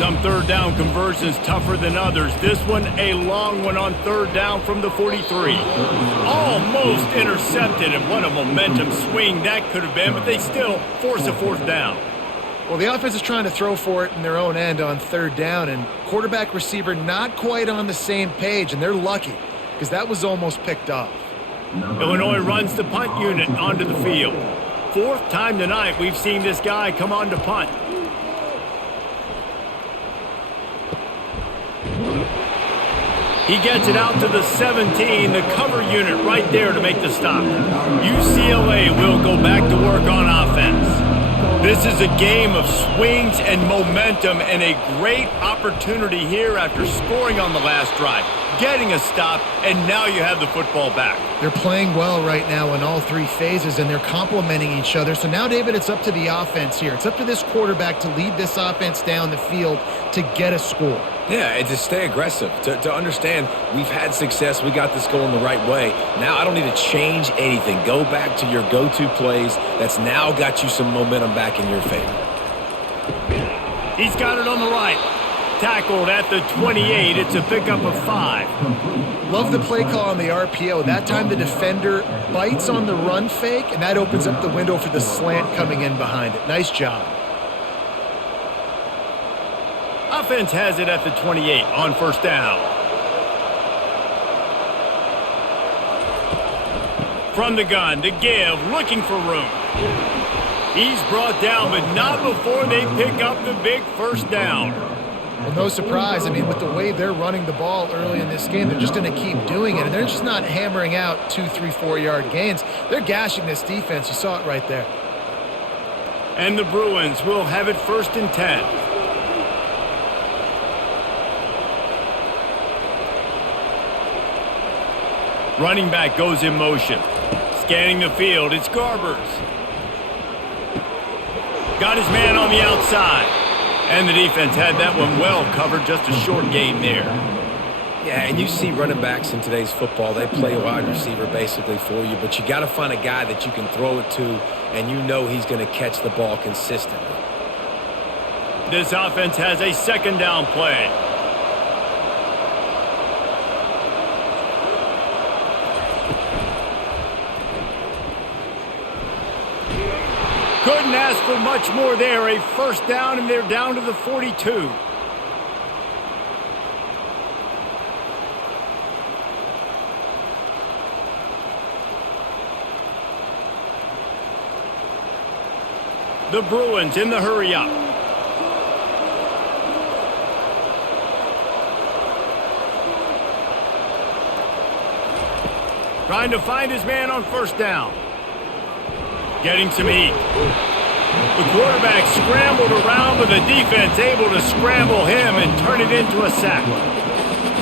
Some third down conversions tougher than others. This one a long one on third down from the 43. Almost intercepted, and what a momentum swing that could have been, but they still force a fourth down. Well, the offense is trying to throw for it in their own end on third down, and quarterback receiver not quite on the same page, and they're lucky because that was almost picked off. Illinois runs the punt unit onto the field. Fourth time tonight we've seen this guy come on to punt. He gets it out to the 17, the cover unit right there to make the stop. UCLA will go back to work on offense. This is a game of swings and momentum, and a great opportunity here after scoring on the last drive, getting a stop, and now you have the football back. They're playing well right now in all three phases, and they're complementing each other. So now, David, it's up to the offense here. It's up to this quarterback to lead this offense down the field to get a score. Yeah, and to stay aggressive, to understand we've had success, we got this going the right way. Now I don't need to change anything. Go back to your go-to plays. That's now got you some momentum back in your favor. He's got it on the right. Tackled at the 28. It's a pickup of 5. Love the play call on the RPO. That time the defender bites on the run fake, and that opens up the window for the slant coming in behind it. Nice job. Offense has it at the 28 on first down. From the gun to give, looking for room. He's brought down, but not before they pick up the big first down. Well, no surprise. I mean, with the way they're running the ball early in this game, they're just going to keep doing it. And they're just not hammering out 2, 3, 4-yard gains. They're gashing this defense. You saw it right there. And the Bruins will have it first and 10. Running back goes in motion. Scanning the field, it's Garbers. Got his man on the outside. And the defense had that one well covered, just a short gain there. Yeah, and you see running backs in today's football, they play wide receiver basically for you, but you got to find a guy that you can throw it to, and you know he's going to catch the ball consistently. This offense has a second down play. Couldn't ask for much more there. A first down, and they're down to the 42. The Bruins in the hurry up. Trying to find his man on first down. Getting some heat. The quarterback scrambled around, but the defense able to scramble him and turn it into a sack.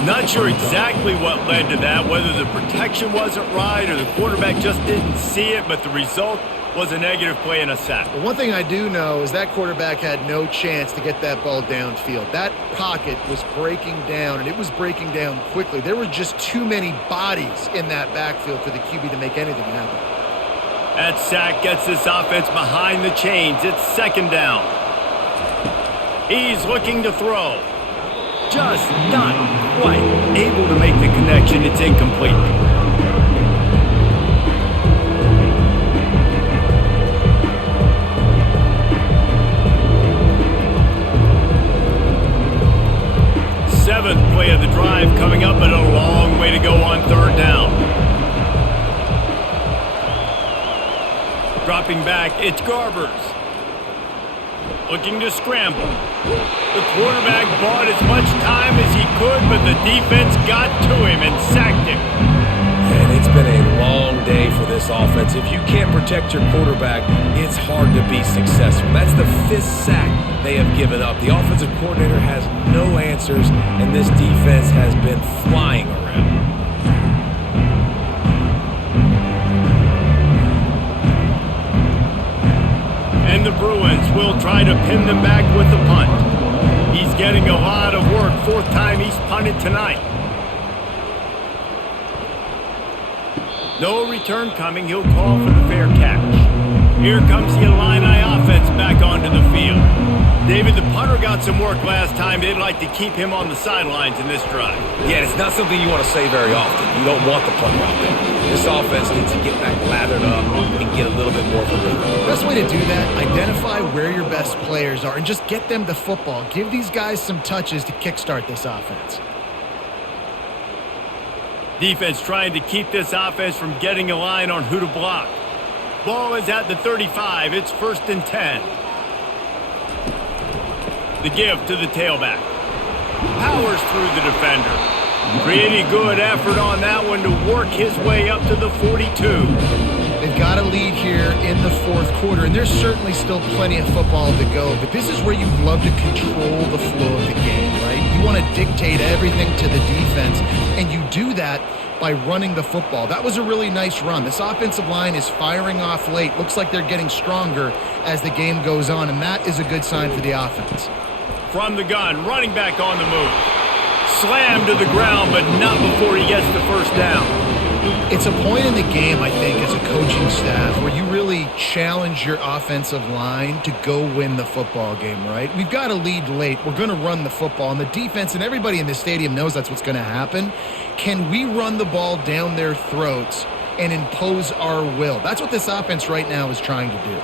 Not sure exactly what led to that, whether the protection wasn't right or the quarterback just didn't see it, but the result was a negative play and a sack. Well, one thing I do know is that quarterback had no chance to get that ball downfield. That pocket was breaking down, and it was breaking down quickly. There were just too many bodies in that backfield for the QB to make anything happen. That sack gets this offense behind the chains. It's second down. He's looking to throw. Just not quite able to make the connection. It's incomplete. Seventh play of the drive coming up, but a long way to go on third down. Dropping back, it's Garbers. Looking to scramble. The quarterback bought as much time as he could, but the defense got to him and sacked him. And it's been a long day for this offense. If you can't protect your quarterback, it's hard to be successful. That's the 5th sack they have given up. The offensive coordinator has no answers, and this defense has been flying around. And the Bruins will try to pin them back with the punt. He's getting a lot of work. 4th time he's punted tonight. No return coming. He'll call for the fair catch. Here comes the Illini offense back onto the field. David, the punter got some work last time. They'd like to keep him on the sidelines in this drive. Yeah, it's not something you want to say very often. You don't want the punter out there. This offense needs to get back lathered up and get a little bit more of a rhythm. Best way to do that, identify where your best players are and just get them the football. Give these guys some touches to kickstart this offense. Defense trying to keep this offense from getting a line on who to block. Ball is at the 35. It's 1st and 10. The give to the tailback. Powers through the defender. Pretty good effort on that one to work his way up to the 42. They've got a lead here in the fourth quarter, and there's certainly still plenty of football to go, but this is where you'd love to control the flow of the game, right? You want to dictate everything to the defense, and you do that by running the football. That was a really nice run. This offensive line is firing off late. Looks like they're getting stronger as the game goes on, and that is a good sign for the offense. From the gun, running back on the move. Slammed to the ground, but not before he gets the first down. It's a point in the game, I think, as a coaching staff where you really challenge your offensive line to go win the football game, right? We've got a lead late. We're going to run the football, and the defense and everybody in this stadium knows that's what's going to happen. Can we run the ball down their throats and impose our will? That's what this offense right now is trying to do.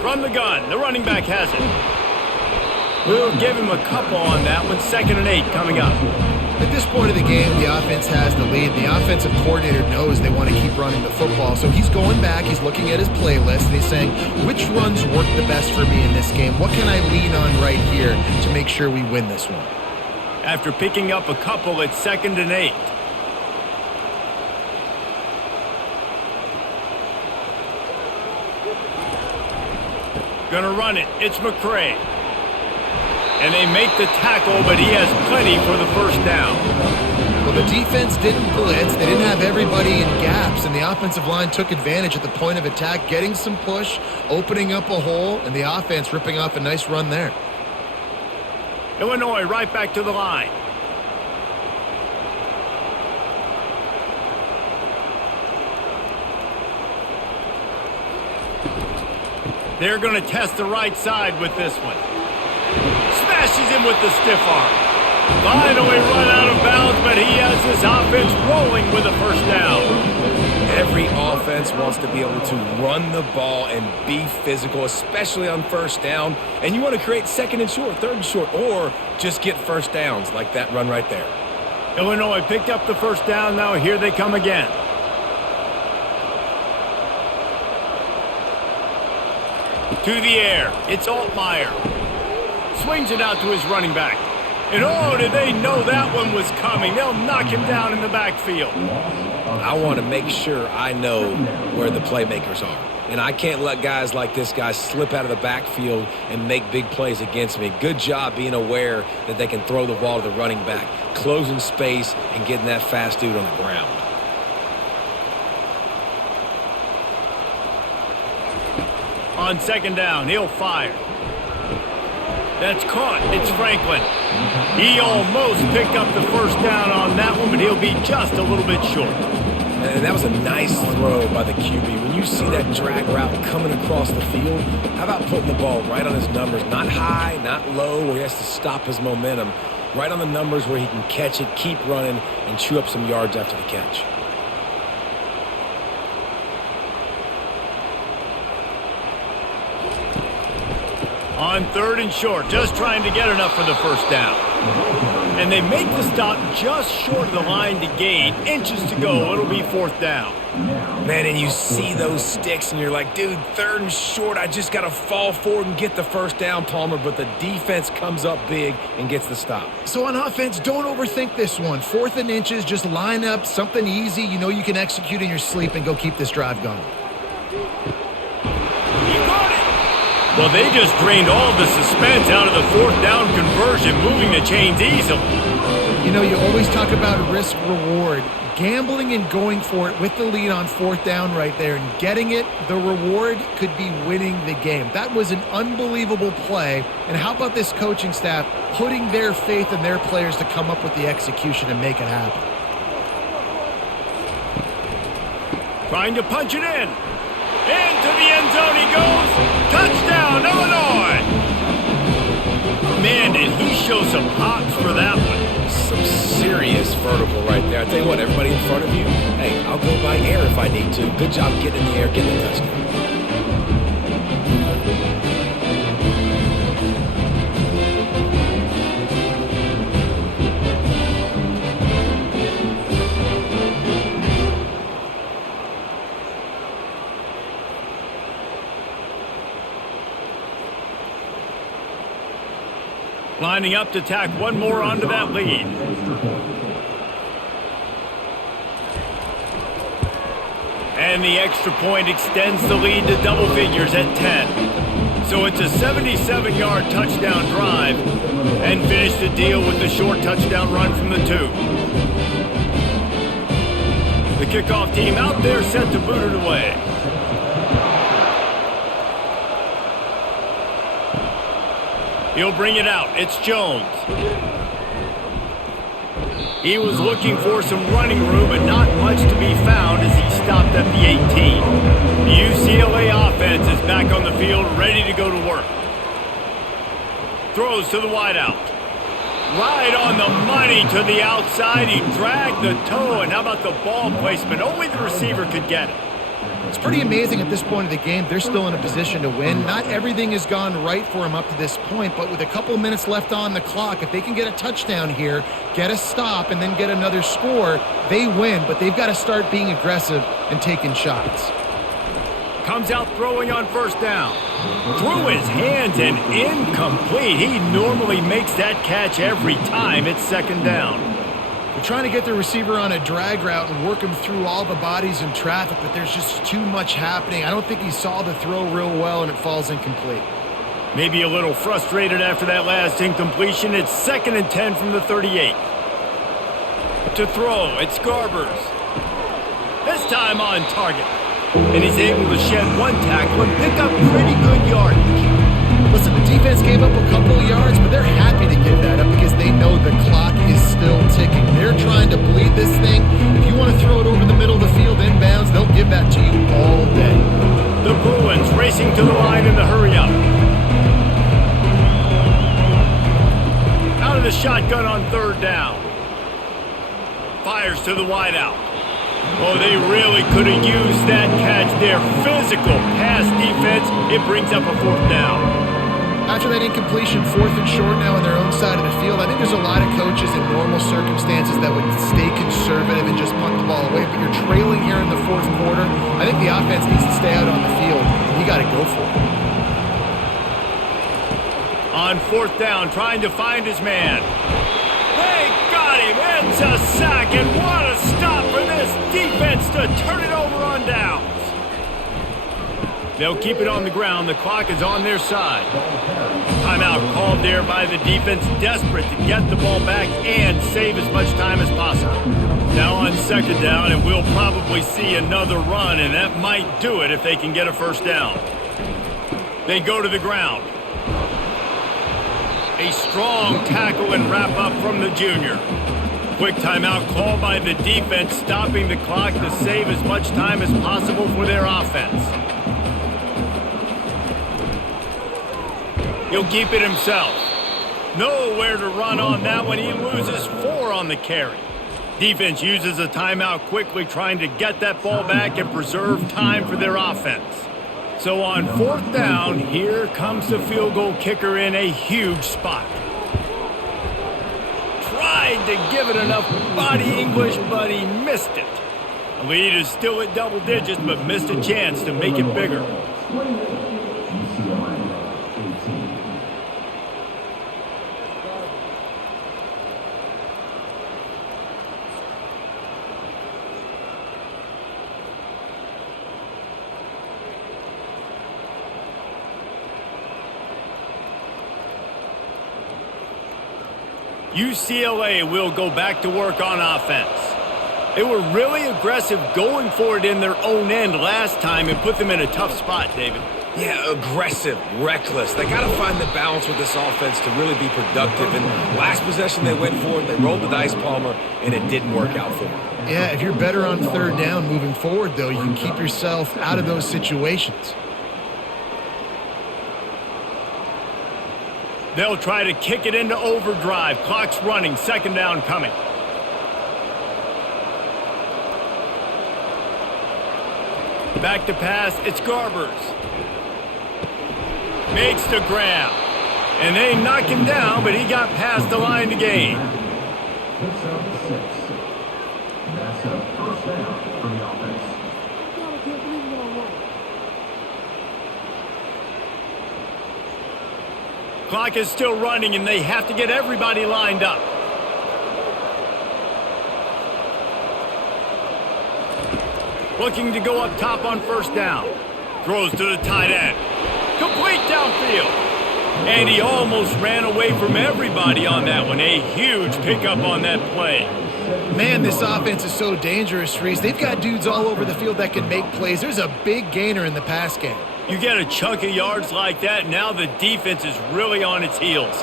From the gun, the running back has it. We'll give him a couple on that one. 2nd and 8 coming up. At this point of the game, the offense has the lead. The offensive coordinator knows they want to keep running the football. So he's going back, he's looking at his playlist, and he's saying, which runs work the best for me in this game? What can I lean on right here to make sure we win this one? After picking up a couple, it's 2nd and 8. Gonna run it. It's McCray. And they make the tackle, but he has plenty for the first down. Well, the defense didn't blitz. They didn't have everybody in gaps, and the offensive line took advantage at the point of attack, getting some push, opening up a hole, and the offense ripping off a nice run there. Illinois right back to the line. They're going to test the right side with this one. Smashes him with the stiff arm. Finally run out of bounds, but he has this offense rolling with a first down. Every offense wants to be able to run the ball and be physical, especially on first down. And you want to create 2nd and short, 3rd and short, or just get first downs like that run right there. Illinois picked up the first down. Now here they come again. To the air. It's Altmaier. Swings it out to his running back. And oh, did they know that one was coming. They'll knock him down in the backfield. I want to make sure I know where the playmakers are. And I can't let guys like this guy slip out of the backfield and make big plays against me. Good job being aware that they can throw the ball to the running back, closing space, and getting that fast dude on the ground. On 2nd down, he'll fire. That's caught. It's Franklin. He almost picked up the first down on that one, but he'll be just a little bit short. And that was a nice throw by the QB. When you see that drag route coming across the field, how about putting the ball right on his numbers? Not high, not low, where he has to stop his momentum. Right on the numbers where he can catch it, keep running, and chew up some yards after the catch. On 3rd and short, just trying to get enough for the first down. And they make the stop just short of the line to gain. Inches to go. It'll be 4th down. Man, and you see those sticks, and you're like, dude, 3rd and short, I just got to fall forward and get the first down, Palmer. But the defense comes up big and gets the stop. So on offense, don't overthink this one. 4th and inches, just line up something easy you know you can execute in your sleep and go keep this drive going. Well, they just drained all the suspense out of the 4th down conversion, moving the chains easily. You know, you always talk about risk-reward. Gambling and going for it with the lead on 4th down right there and getting it, the reward could be winning the game. That was an unbelievable play. And how about this coaching staff putting their faith in their players to come up with the execution and make it happen? Trying to punch it in. Into the end zone he goes. Touchdown, Illinois. Man, did he show some hops for that one. Some serious vertical right there. I tell you what, everybody in front of you, hey, I'll go by air if I need to. Good job getting in the air, getting the touchdown. Lining up to tack one more onto that lead. And the extra point extends the lead to double figures at 10. So it's a 77-yard touchdown drive and finish the deal with the short touchdown run from the 2. The kickoff team out there set to boot it away. He'll bring it out. It's Jones. He was looking for some running room, but not much to be found as he stopped at the 18. The UCLA offense is back on the field, ready to go to work. Throws to the wideout. Right on the money to the outside. He dragged the toe, and how about the ball placement? Only the receiver could get it. It's pretty amazing at this point of the game. They're still in a position to win. Not everything has gone right for them up to this point, but with a couple of minutes left on the clock, if they can get a touchdown here, get a stop, and then get another score, they win. But they've got to start being aggressive and taking shots. Comes out throwing on first down. Through his hands and incomplete. He normally makes that catch every time it's second down. They're trying to get the receiver on a drag route and work him through all the bodies in traffic, but there's just too much happening. I don't think he saw the throw real well, and it falls incomplete. Maybe a little frustrated after that last incompletion. It's 2nd and 10 from the 38. To throw, it's Garbers. This time on target. And he's able to shed one tackle and pick up pretty good yardage. Listen, the defense gave up a couple of yards, but they're happy to give that up because they know the clock is still ticking. They're trying to bleed this thing. If you want to throw it over the middle of the field inbounds, they'll give that to you all day. The Bruins racing to the line in the hurry-up. Out of the shotgun on 3rd down. Fires to the wideout. Oh, they really could have used that catch there. Physical pass defense. It brings up a 4th down. After that incompletion, 4th and short now on their own side of the field, I think there's a lot of coaches in normal circumstances that would stay conservative and just punt the ball away. But you're trailing here in the 4th quarter. I think the offense needs to stay out on the field. You got to go for it. On 4th down, trying to find his man. They got him. It's a sack, and what a stop for this defense to turn it over on downs. They'll keep it on the ground. The clock is on their side. Timeout called there by the defense, desperate to get the ball back and save as much time as possible. Now on 2nd down, and we'll probably see another run, and that might do it if they can get a 1st down. They go to the ground. A strong tackle and wrap-up from the junior. Quick timeout called by the defense, stopping the clock to save as much time as possible for their offense. He'll keep it himself. Nowhere to run on that one. He loses 4 on the carry. Defense uses a timeout quickly, trying to get that ball back and preserve time for their offense. So on 4th down, here comes the field goal kicker in a huge spot. Tried to give it enough body English, but he missed it. The lead is still at double digits, but missed a chance to make it bigger. UCLA will go back to work on offense. They were really aggressive going for it in their own end last time and put them in a tough spot, David. Yeah, aggressive, reckless. They got to find the balance with this offense to really be productive. And last possession they went for it, they rolled the dice, Palmer, and it didn't work out for them. Yeah, if you're better on third down moving forward, though, you can keep yourself out of those situations. They'll try to kick it into overdrive. Clock's running. Second down coming. Back to pass. It's Garbers. Makes the grab. And they knock him down, but he got past the line to gain. Picks up 6. That's a first down for the offense. Clock is still running, and they have to get everybody lined up. Looking to go up top on first down. Throws to the tight end. Complete downfield. And he almost ran away from everybody on that one. A huge pickup on that play. Man, this offense is so dangerous, Reese. They've got dudes all over the field that can make plays. There's a big gainer in the pass game. You get a chunk of yards like that, now the defense is really on its heels.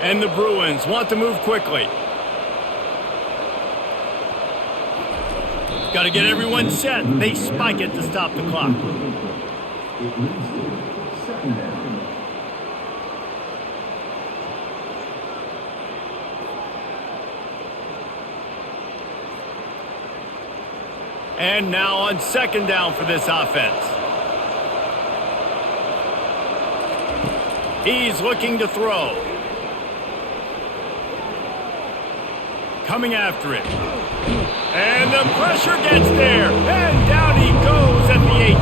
And the Bruins want to move quickly. Got to get everyone set. They spike it to stop the clock. It leads to second down. And now on second down for this offense. He's looking to throw. Coming after it. And the pressure gets there. And down he goes at the 18.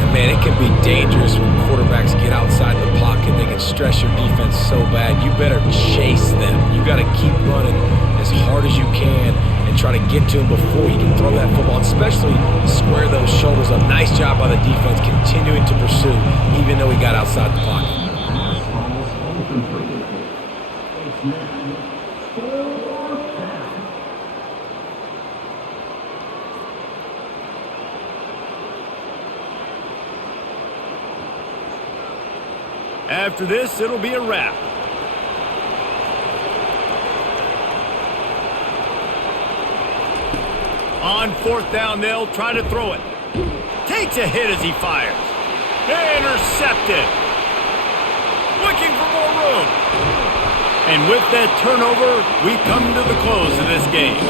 And man, it can be dangerous when quarterbacks get outside the pocket. They can stress your defense so bad. You better chase them. You got to keep running as hard as you can and try to get to him before he can throw that football, especially square those shoulders up. Nice job by the defense continuing to pursue, even though he got outside the pocket. It's now 4th down. After this, it'll be a wrap. On fourth down, they'll try to throw it. Takes a hit as he fires. Intercepted. Looking for more room. And with that turnover, we come to the close of this game.